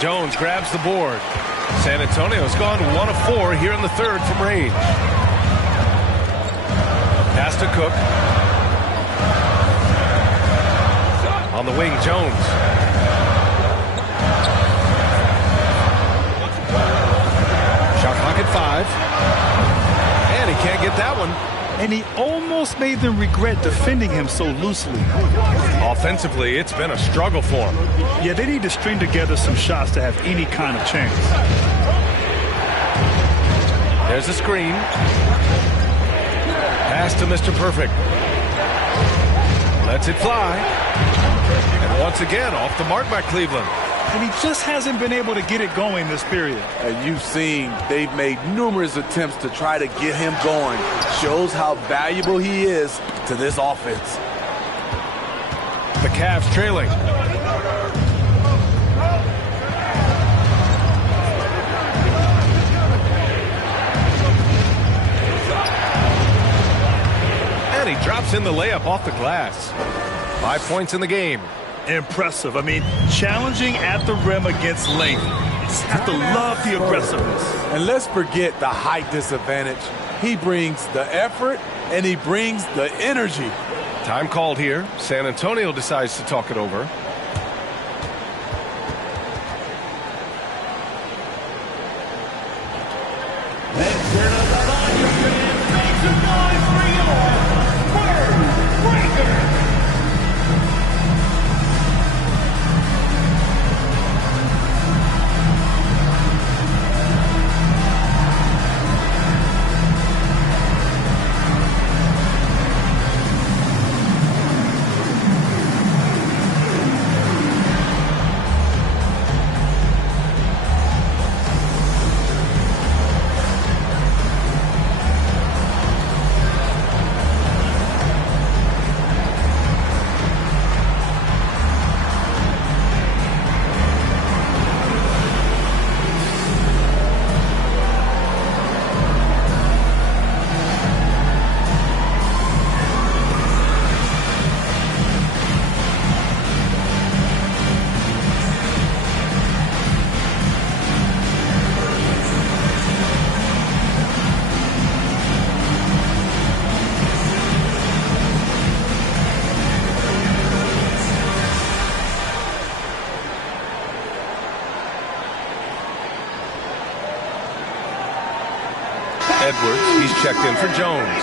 Jones grabs the board. San Antonio's gone 1 of 4 here in the third from range. Pass to Cook. On the wing, Jones. Shot clock at 5. And he can't get that one. And he almost made them regret defending him so loosely. Offensively, it's been a struggle for him. Yeah, they need to string together some shots to have any kind of chance. There's a screen. Pass to Mr. Perfect. Lets it fly. And once again, off the mark by Cleveland. And he just hasn't been able to get it going this period. And you've seen they've made numerous attempts to try to get him going. Shows how valuable he is to this offense. The Cavs trailing. And he drops in the layup off the glass. 5 points in the game. Impressive. I mean, challenging at the rim against length. You just have to love the aggressiveness. And let's forget the height disadvantage. He brings the effort and he brings the energy. Time called here. San Antonio decides to talk it over. Let's turn up the volume and make some noise for your Spurs Breakers. Edwards, he's checked in for Jones.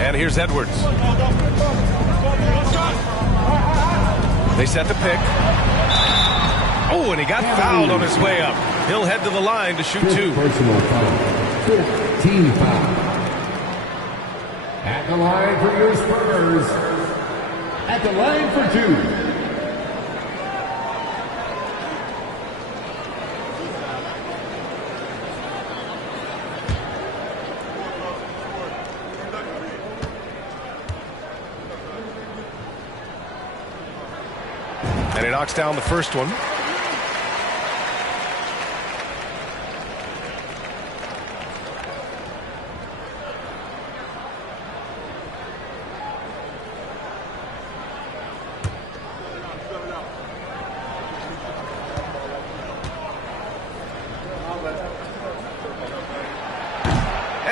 And here's Edwards. They set the pick. Oh, and he got fouled on his way up. He'll head to the line to shoot 2. Personal foul. 15 foul. At the line for your Spurs. At the line for 2. And he knocks down the first one.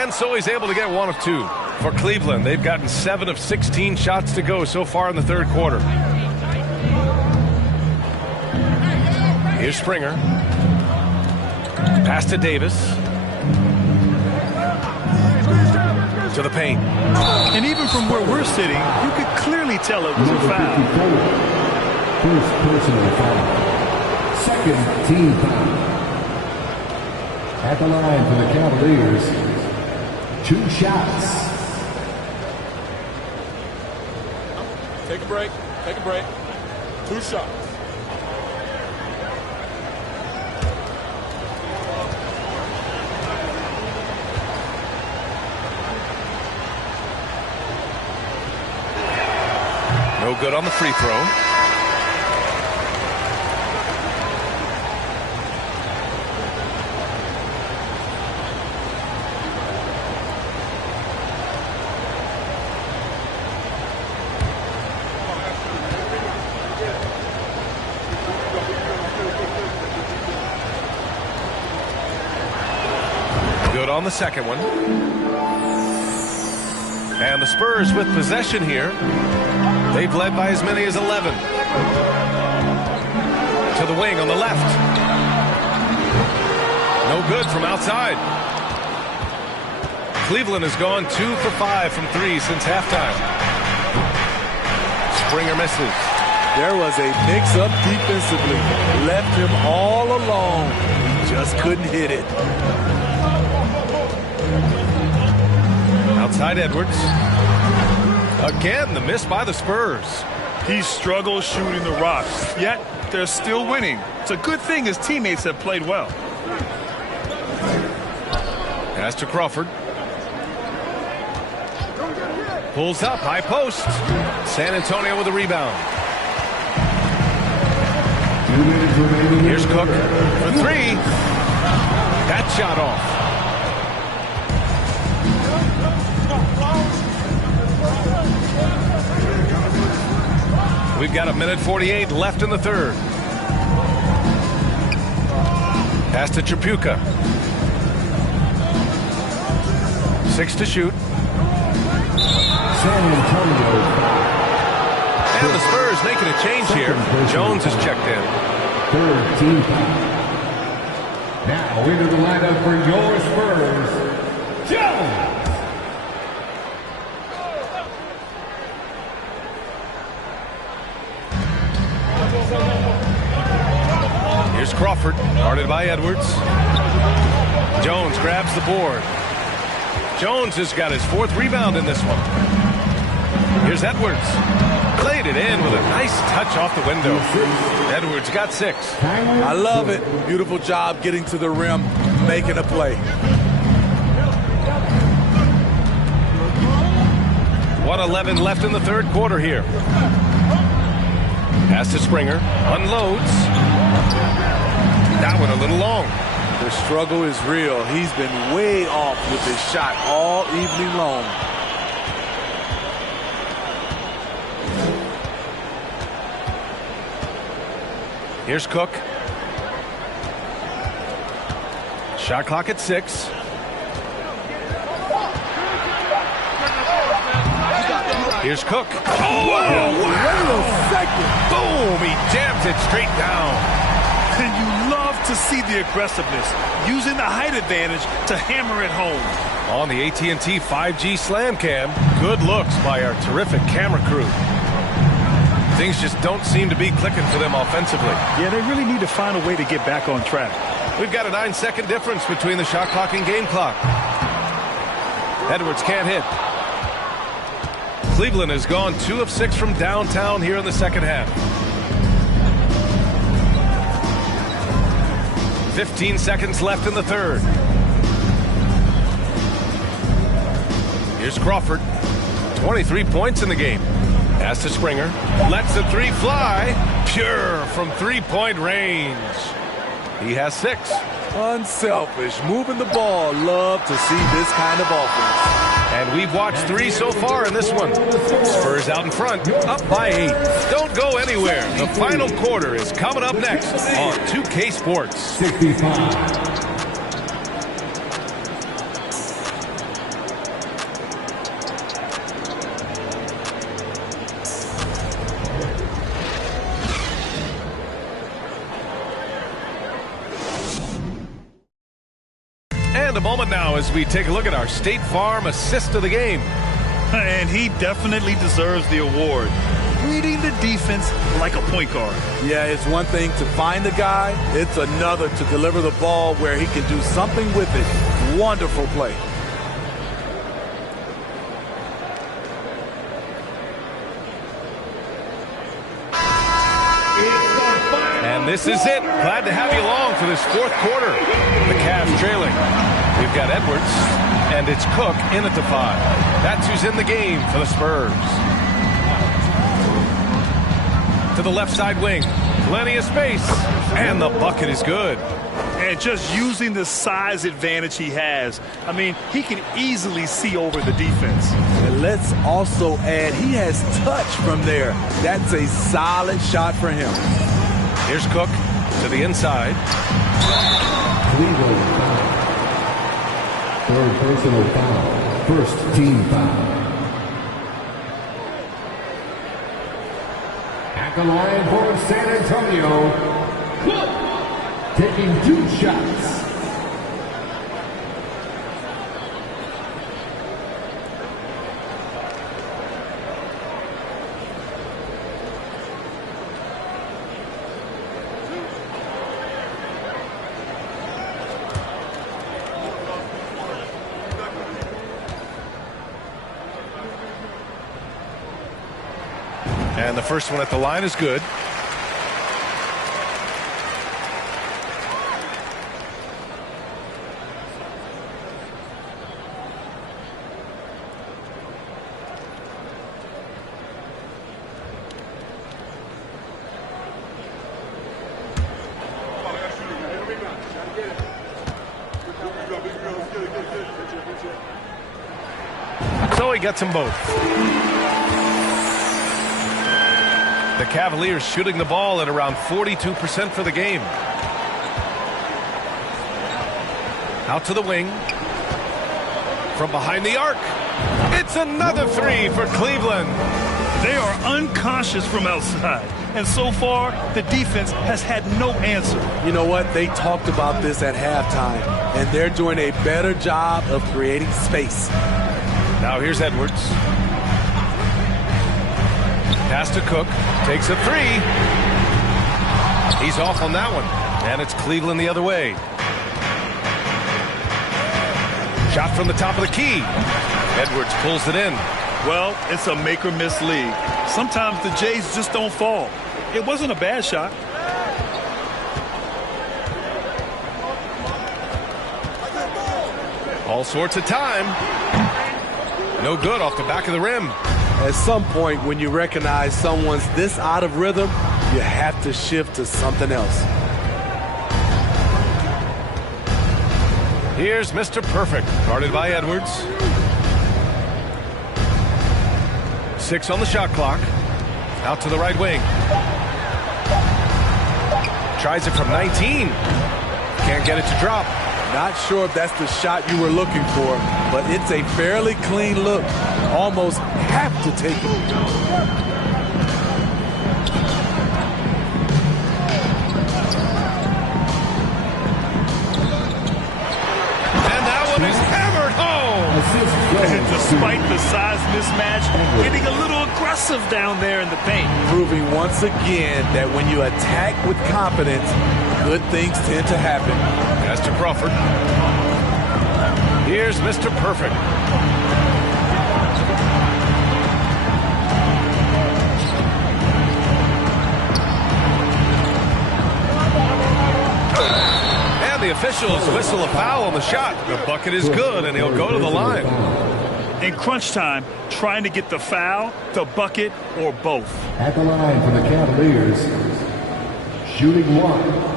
And so he's able to get 1 of 2. For Cleveland, they've gotten 7 of 16 shots to go so far in the third quarter. Here's Springer. Pass to Davis. To the paint. And even from where we're sitting, you could clearly tell it was a foul. First personal foul. Second team foul. At the line for the Cavaliers, 2 shots. Take a break. Take a break. 2 shots. No good on the free throw. Good on the second one. And the Spurs with possession here. They've led by as many as 11. To the wing on the left. No good from outside. Cleveland has gone 2 for 5 from 3 since halftime. Springer misses. There was a mix-up defensively. Left him all alone. He just couldn't hit it. Outside Edwards. Again, the miss by the Spurs. He struggles shooting the rocks, yet they're still winning. It's a good thing his teammates have played well. Pass to Crawford. Pulls up, high post. San Antonio with a rebound. 2 minutes remaining. Here's Cook for 3. That shot off. We've got 1:48 left in the third. Pass to Tripucka. 6 to shoot. San Antonio. And the Spurs making a change here. Jones has checked in. Third team foul. Now into the lineup for your Spurs, Jones. Here's Crawford, guarded by Edwards. Jones grabs the board. Jones has got his 4th rebound in this one. Here's Edwards. Played it in with a nice touch off the window. Edwards got 6. I love it. Beautiful job getting to the rim, making a play. 1:11 left in the third quarter here. Pass to Springer. Unloads. That one a little long. The struggle is real. He's been way off with his shot all evening long. Here's Cook. Shot clock at 6. Here's Cook. Oh, wow. Wait a second. Boom, he jams it straight down. And you love to see the aggressiveness, using the height advantage to hammer it home. On the AT&T 5G Slam Cam, good looks by our terrific camera crew. Things just don't seem to be clicking for them offensively. Yeah, they really need to find a way to get back on track. We've got a 9-second difference between the shot clock and game clock. Edwards can't hit. Cleveland has gone 2 of 6 from downtown here in the second half. 15 seconds left in the third. Here's Crawford. 23 points in the game. Pass to Springer. Lets the 3 fly. Pure from 3-point range. He has 6. Unselfish, moving the ball. Love to see this kind of offense. And we've watched 3 so far in this one. Spurs out in front, up by 8. Don't go anywhere. The final quarter is coming up next on 2K Sports. 65. a moment now as we take a look at our State Farm Assist of the Game. And he definitely deserves the award. Reading the defense like a point guard. Yeah, it's one thing to find the guy. It's another to deliver the ball where he can do something with it. Wonderful play. And this is it. Glad to have you along for this fourth quarter. The Cavs trailing. We've got Edwards, and it's Cook in at the 5. That's who's in the game for the Spurs. To the left side wing. Plenty of space. And the bucket is good. And just using the size advantage he has. I mean, he can easily see over the defense. And let's also add, he has touch from there. That's a solid shot for him. Here's Cook to the inside. Cleveland foul. Third personal foul. First team foul. At the line for San Antonio, Cook taking 2 shots. And the first one at the line is good. So he gets them both. The Cavaliers shooting the ball at around 42% for the game. Out to the wing. From behind the arc. It's another 3 for Cleveland. They are unconscious from outside. And so far, the defense has had no answer. You know what? They talked about this at halftime, and they're doing a better job of creating space. Now here's Edwards. Pass to Cook. Takes a 3. He's off on that one. And it's Cleveland the other way. Shot from the top of the key. Edwards pulls it in. Well, it's a make-or-miss league. Sometimes the Jays just don't fall. It wasn't a bad shot. All sorts of time. No good off the back of the rim. At some point, when you recognize someone's this out of rhythm, you have to shift to something else. Here's Mr. Perfect, guarded by Edwards. 6 on the shot clock. Out to the right wing. Tries it from 19. Can't get it to drop. Not sure if that's the shot you were looking for, but it's a fairly clean look. Almost have to take it. And that one is hammered home. And despite the size mismatch, getting a little aggressive down there in the paint. Proving once again that when you attack with confidence, good things tend to happen. Pass to Crawford. Here's Mr. Perfect. And the officials whistle a foul on the shot. The bucket is good, and he'll go to the line. In crunch time, trying to get the foul, the bucket, or both. At the line for the Cavaliers, shooting 1.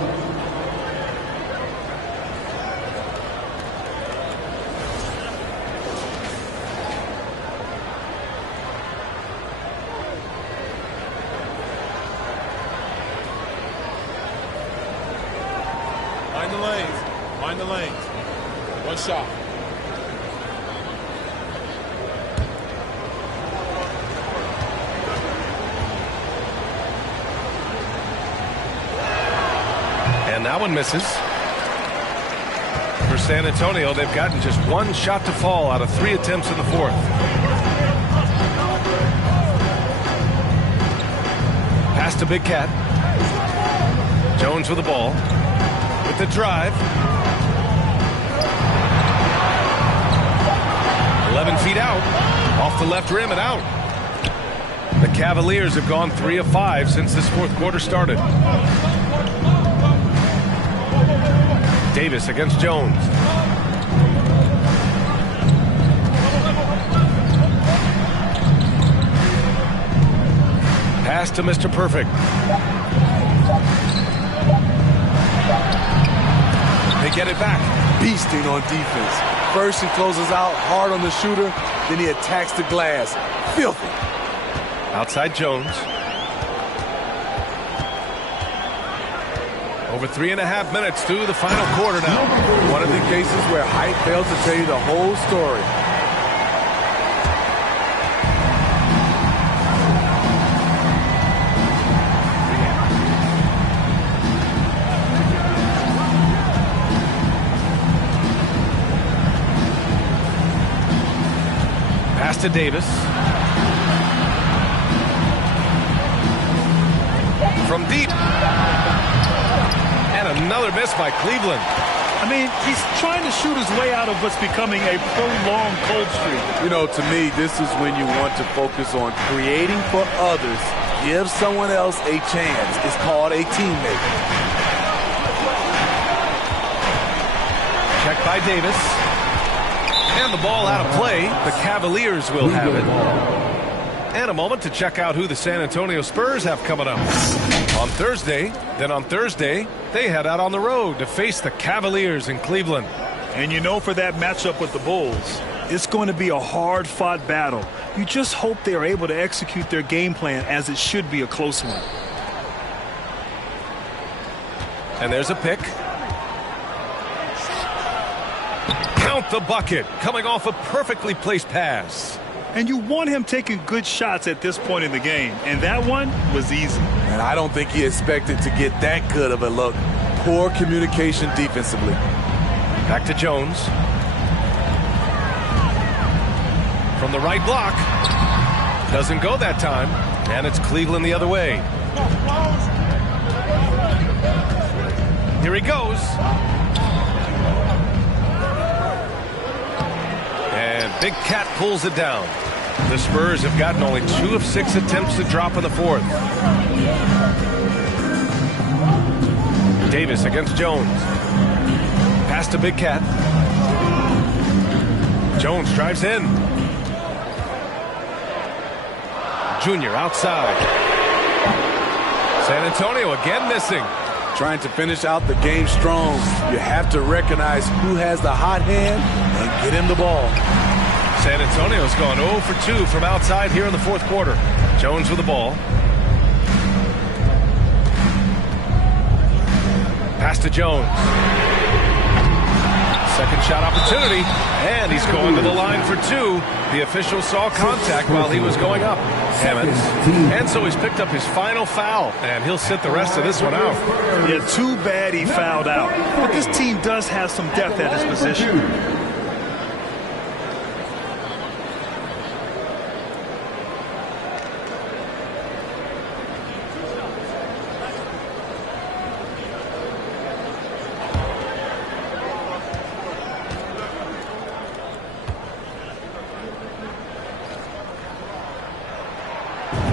Mind the lanes. One shot. And that one misses. For San Antonio, they've gotten just one shot to fall out of 3 attempts in the fourth. Pass to Big Cat. Jones with the ball. With the drive. 11 feet out. Off the left rim and out. The Cavaliers have gone 3 of 5 since this fourth quarter started. Davis against Jones. Pass to Mr. Perfect. They get it back. Beasting on defense. First he closes out hard on the shooter, then he attacks the glass. Filthy. Outside Jones. Over 3.5 minutes through the final quarter now. One of the cases where height fails to tell you the whole story. Pass to Davis. From deep. And another miss by Cleveland. I mean, he's trying to shoot his way out of what's becoming a prolonged cold streak. You know, to me, this is when you want to focus on creating for others. Give someone else a chance. It's called a teammate. Check by Davis. And the ball out of play. The Cavaliers will have it. And a moment to check out who the San Antonio Spurs have coming up. On Thursday, they head out on the road to face the Cavaliers in Cleveland. And you know, for that matchup with the Bulls, it's going to be a hard-fought battle. You just hope they are able to execute their game plan, as it should be a close one. And there's a pick. Count the bucket, coming off a perfectly placed pass. And you want him taking good shots at this point in the game. And that one was easy. And I don't think he expected to get that good of a look. Poor communication defensively. Back to Jones. From the right block. Doesn't go that time. And it's Cleveland the other way. Here he goes. And Big Cat pulls it down. The Spurs have gotten only 2 of 6 attempts to drop in the fourth. Davis against Jones. Pass to Big Cat. Jones drives in. Junior outside. San Antonio again missing. Trying to finish out the game strong. You have to recognize who has the hot hand and get him the ball. San Antonio's gone 0 for 2 from outside here in the fourth quarter. Jones with the ball. Pass to Jones. Second shot opportunity. And he's going to the line for 2. The official saw contact while he was going up. Hammons. And so he's picked up his final foul. And he'll sit the rest of this one out. Yeah, too bad he fouled out. But this team does have some depth at his position.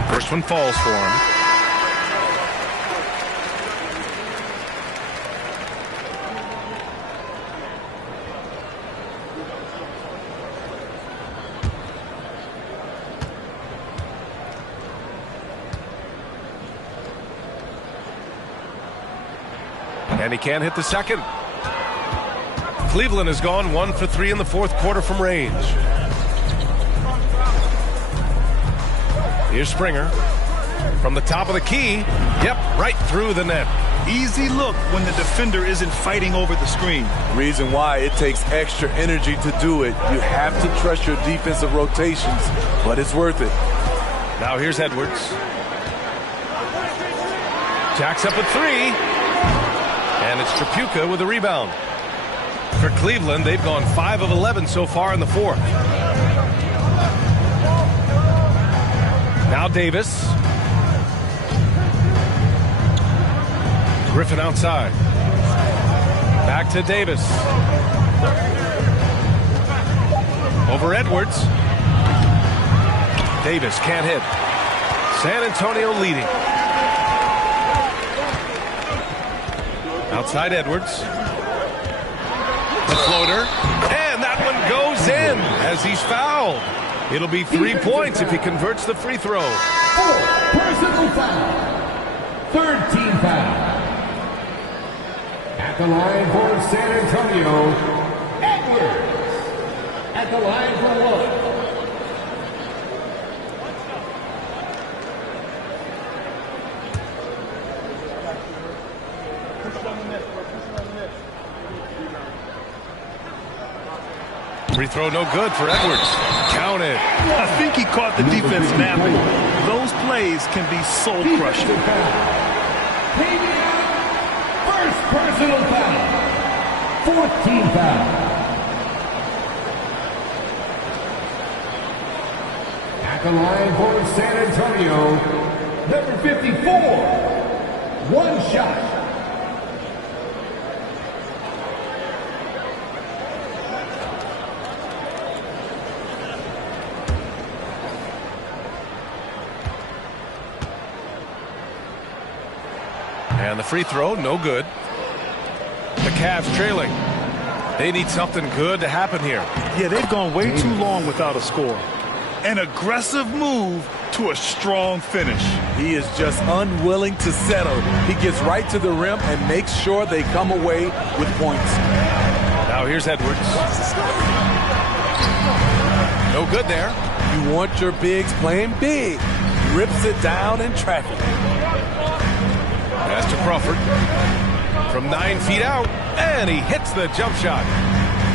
First one falls for him. And he can't hit the second. Cleveland has gone 1 for 3 in the fourth quarter from range. Here's Springer from the top of the key. Yep, right through the net. Easy look when the defender isn't fighting over the screen. Reason why it takes extra energy to do it. You have to trust your defensive rotations, but it's worth it. Now here's Edwards. Jacks up at 3. And it's Tripucka with the rebound. For Cleveland, they've gone 5 of 11 so far in the fourth. Now Davis. Griffin outside. Back to Davis. Over Edwards. Davis can't hit. San Antonio leading. Outside Edwards. The floater. And that one goes in as he's fouled. It'll be 3 points if he converts the free throw. 4 personal foul. Third team foul. At the line for San Antonio, Edwards. At the line for 1. Free throw no good for Edwards. Counted. I think he caught the defense napping. Those plays can be soul crushing. First personal foul. 4th team foul. At the line for San Antonio, number 54. 1 shot. And the free throw, no good. The Cavs trailing. They need something good to happen here. Yeah, they've gone way too long without a score. An aggressive move to a strong finish. He is just unwilling to settle. He gets right to the rim and makes sure they come away with points. Now here's Edwards. No good there. You want your bigs playing big. Rips it down in traffic. Pass to Crawford. From 9 feet out. And he hits the jump shot.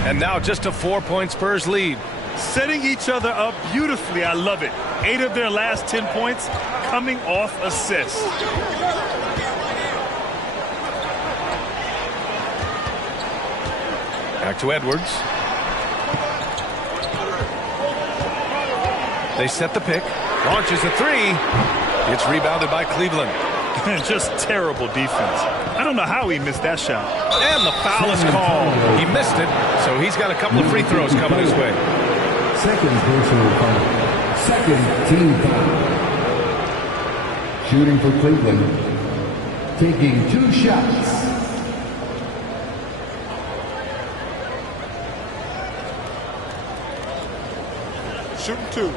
And now just a 4-point Spurs lead. Setting each other up beautifully. I love it. 8 of their last 10 points coming off assists. Back to Edwards. They set the pick. Launches a 3. It's rebounded by Cleveland. Just terrible defense. I don't know how he missed that shot. And the foul is called. He missed it, so he's got a couple of free throws coming his way. Second personal foul. 2nd team foul. Shooting for Cleveland. Taking 2 shots. Shooting 2.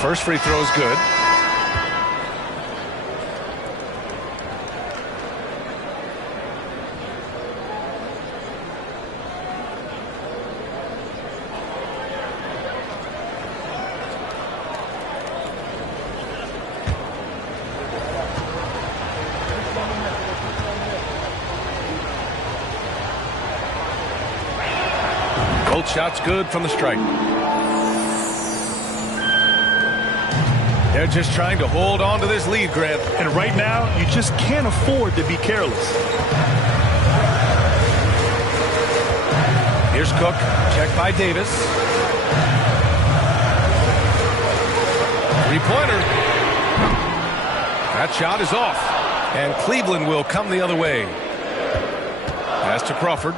First free throw is good. Both shots good from the stripe. They're just trying to hold on to this lead, Grant. And right now, you just can't afford to be careless. Here's Cook. Checked by Davis. Three-pointer. That shot is off. And Cleveland will come the other way. Pass to Crawford.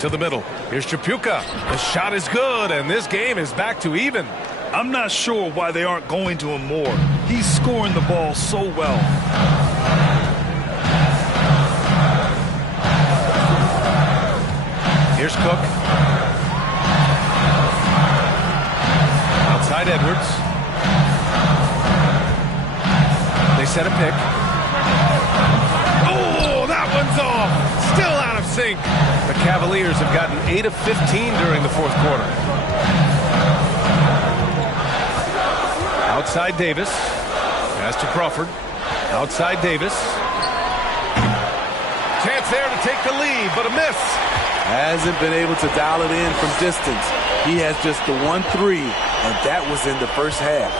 To the middle. Here's Chapuka. The shot is good, and this game is back to even. I'm not sure why they aren't going to him more. He's scoring the ball so well. Here's Cook. Outside Edwards. They set a pick. Oh, that one's off. Still out of sync. The Cavaliers have gotten 8 of 15 during the fourth quarter. Outside Davis. Pass to Crawford. Outside Davis. It's there to take the lead, but a miss. Hasn't been able to dial it in from distance. He has just the 1-3, and that was in the first half.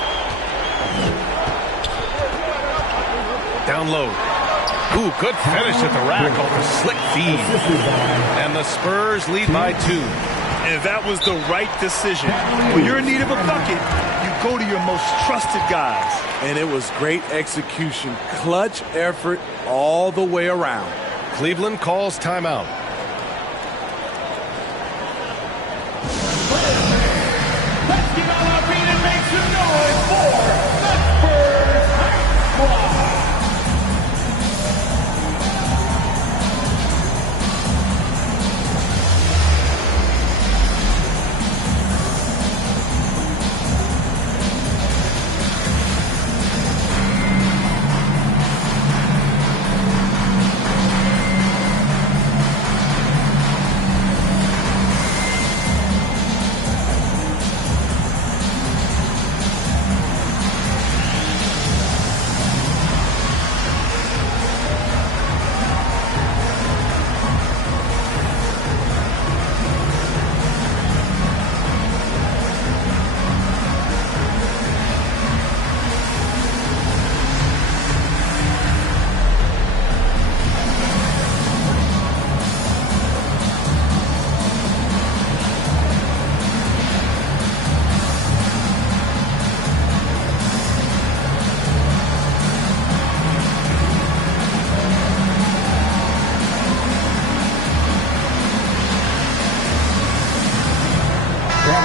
Down low. Ooh, good finish at the rack off a slick feed. And the Spurs lead by 2. And that was the right decision. When you're in need of a bucket, you go to your most trusted guys. And it was great execution. Clutch effort all the way around. Cleveland calls timeout.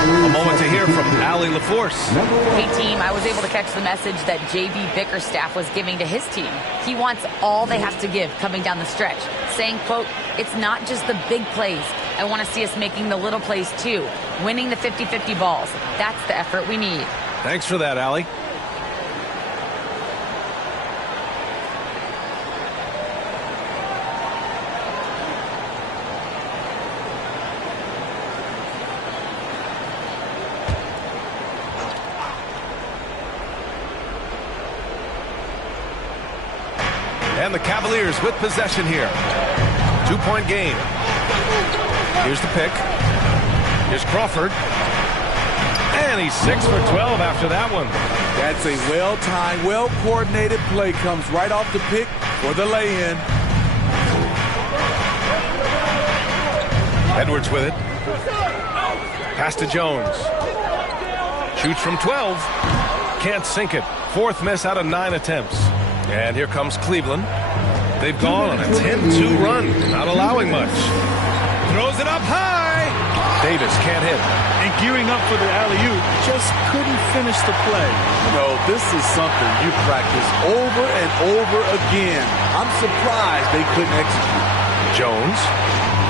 A moment to hear from Allie LaForce. Hey, team, I was able to catch the message that J.B. Bickerstaff was giving to his team. He wants all they have to give coming down the stretch, saying, quote, "It's not just the big plays. I want to see us making the little plays, too, winning the 50-50 balls. That's the effort we need." Thanks for that, Allie. And the Cavaliers with possession here. 2-point game. Here's the pick. Here's Crawford. And he's 6 for 12 after that one. That's a well-timed, well-coordinated play. Comes right off the pick for the lay-in. Edwards with it. Pass to Jones. Shoots from 12. Can't sink it. 4th miss out of 9 attempts. And here comes Cleveland. They've gone on a 10-2 run, not allowing much. Throws it up high. Davis can't hit. And gearing up for the alley-oop, just couldn't finish the play. You know, this is something you practice over and over again. I'm surprised they couldn't execute. Jones,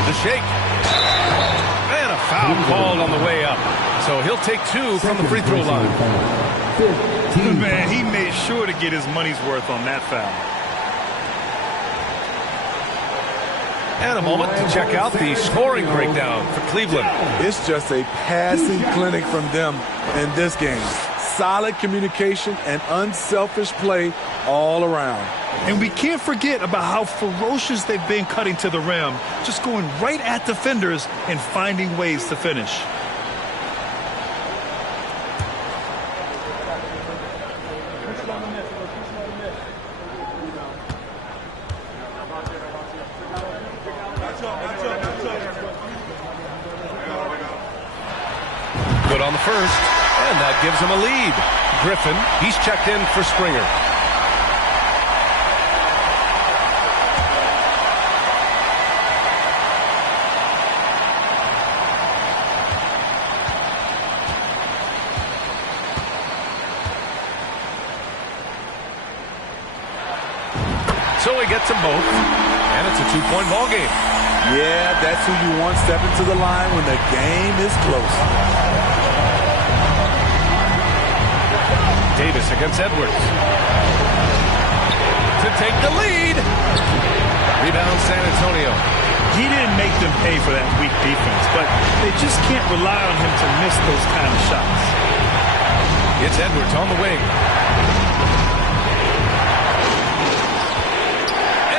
the shake. And a foul called on the way up. So he'll take 2 from the free throw line. Man, he made sure to get his money's worth on that foul. And a moment to check out the scoring breakdown for Cleveland. It's just a passing clinic from them in this game. Solid communication and unselfish play all around. And we can't forget about how ferocious they've been cutting to the rim, just going right at defenders and finding ways to finish. Good on the first, and that gives him a lead. Griffin, he's checked in for Springer. So he gets them both, and it's a 2-point ball game. Yeah, that's who you want stepping to the line when the game is close. Davis against Edwards. To take the lead. Rebound San Antonio. He didn't make them pay for that weak defense, but they just can't rely on him to miss those kind of shots. It's Edwards on the wing.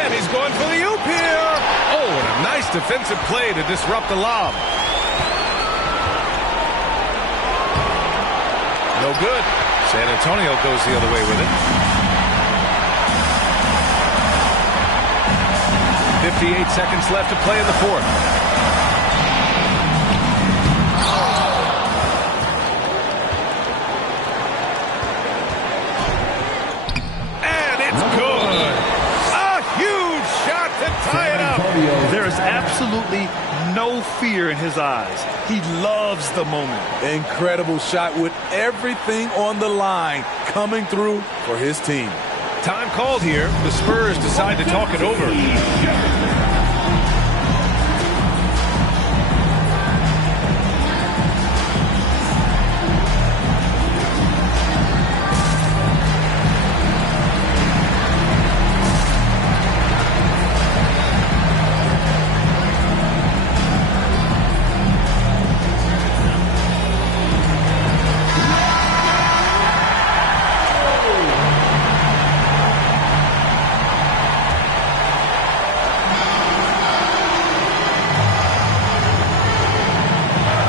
And he's going for the oop here. defensive play to disrupt the lob. No good. San Antonio goes the other way with it. 58 seconds left to play in the fourth. And it's good. A huge shot to tie it up. There is absolutely no fear in his eyes. He loves the moment. Incredible shot with everything on the line coming through for his team. Time called here. The Spurs decide to talk it over.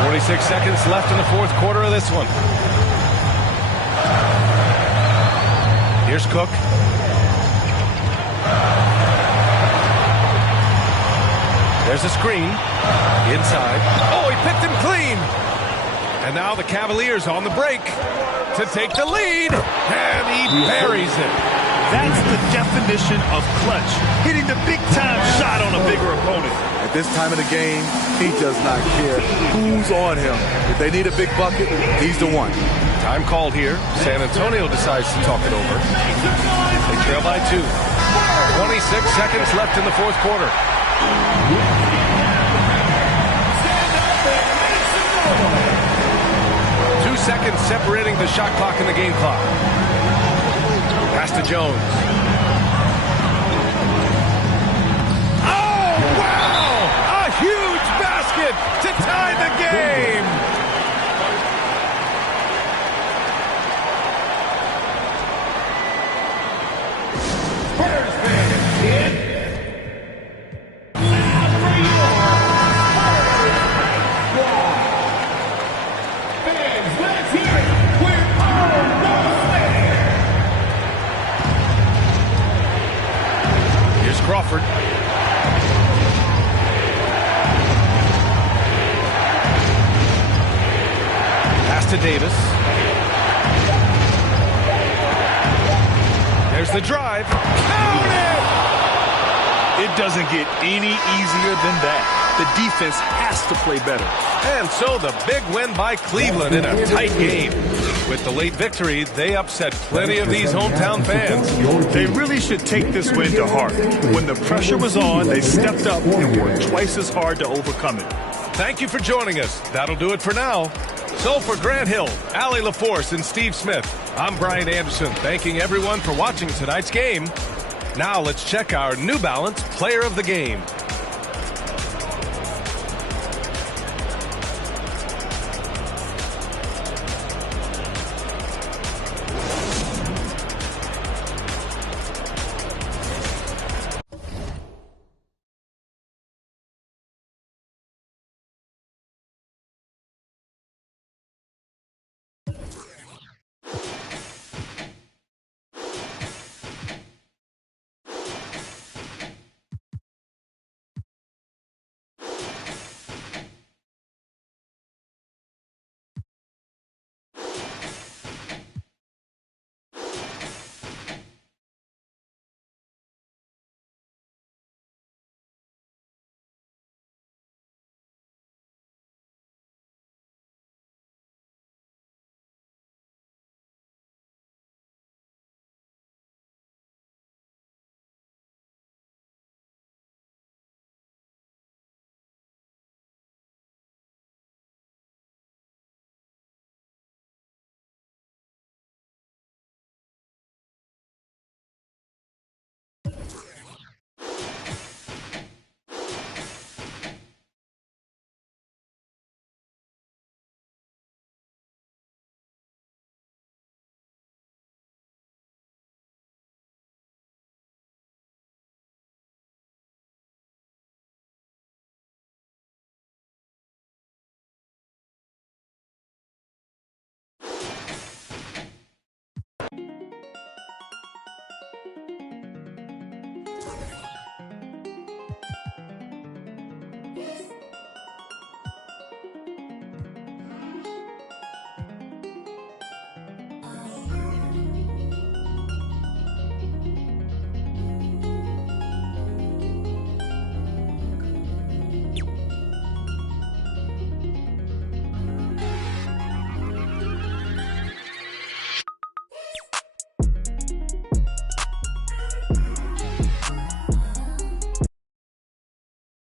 46 seconds left in the fourth quarter of this one. Here's Cook. There's a screen. Inside. Oh, he picked him clean. And now the Cavaliers on the break to take the lead. And he buries it. That's the definition of clutch. Hitting the big-time shot on a bigger opponent. At this time of the game, he does not care who's on him. If they need a big bucket, he's the one. Time called here. San Antonio decides to talk it over. They trail by 2. 26 seconds left in the fourth quarter. Seconds separating the shot clock and the game clock. Pass to Jones. Oh, wow! A huge basket to tie the game! Spurs fans, it's now for your Spurs squad. Let's hear it with all those fans. Here's Crawford. Pass to Davis. There's the drive. Count it! It doesn't get any easier than that. The defense has to play better. And so the big win by Cleveland in a tight game. With the late victory, they upset plenty of these hometown fans. They really should take this win to heart. When the pressure was on, they stepped up and worked twice as hard to overcome it. Thank you for joining us. That'll do it for now. So for Grant Hill, Allie LaForce, and Steve Smith, I'm Brian Anderson, thanking everyone for watching tonight's game. Now let's check our New Balance Player of the Game.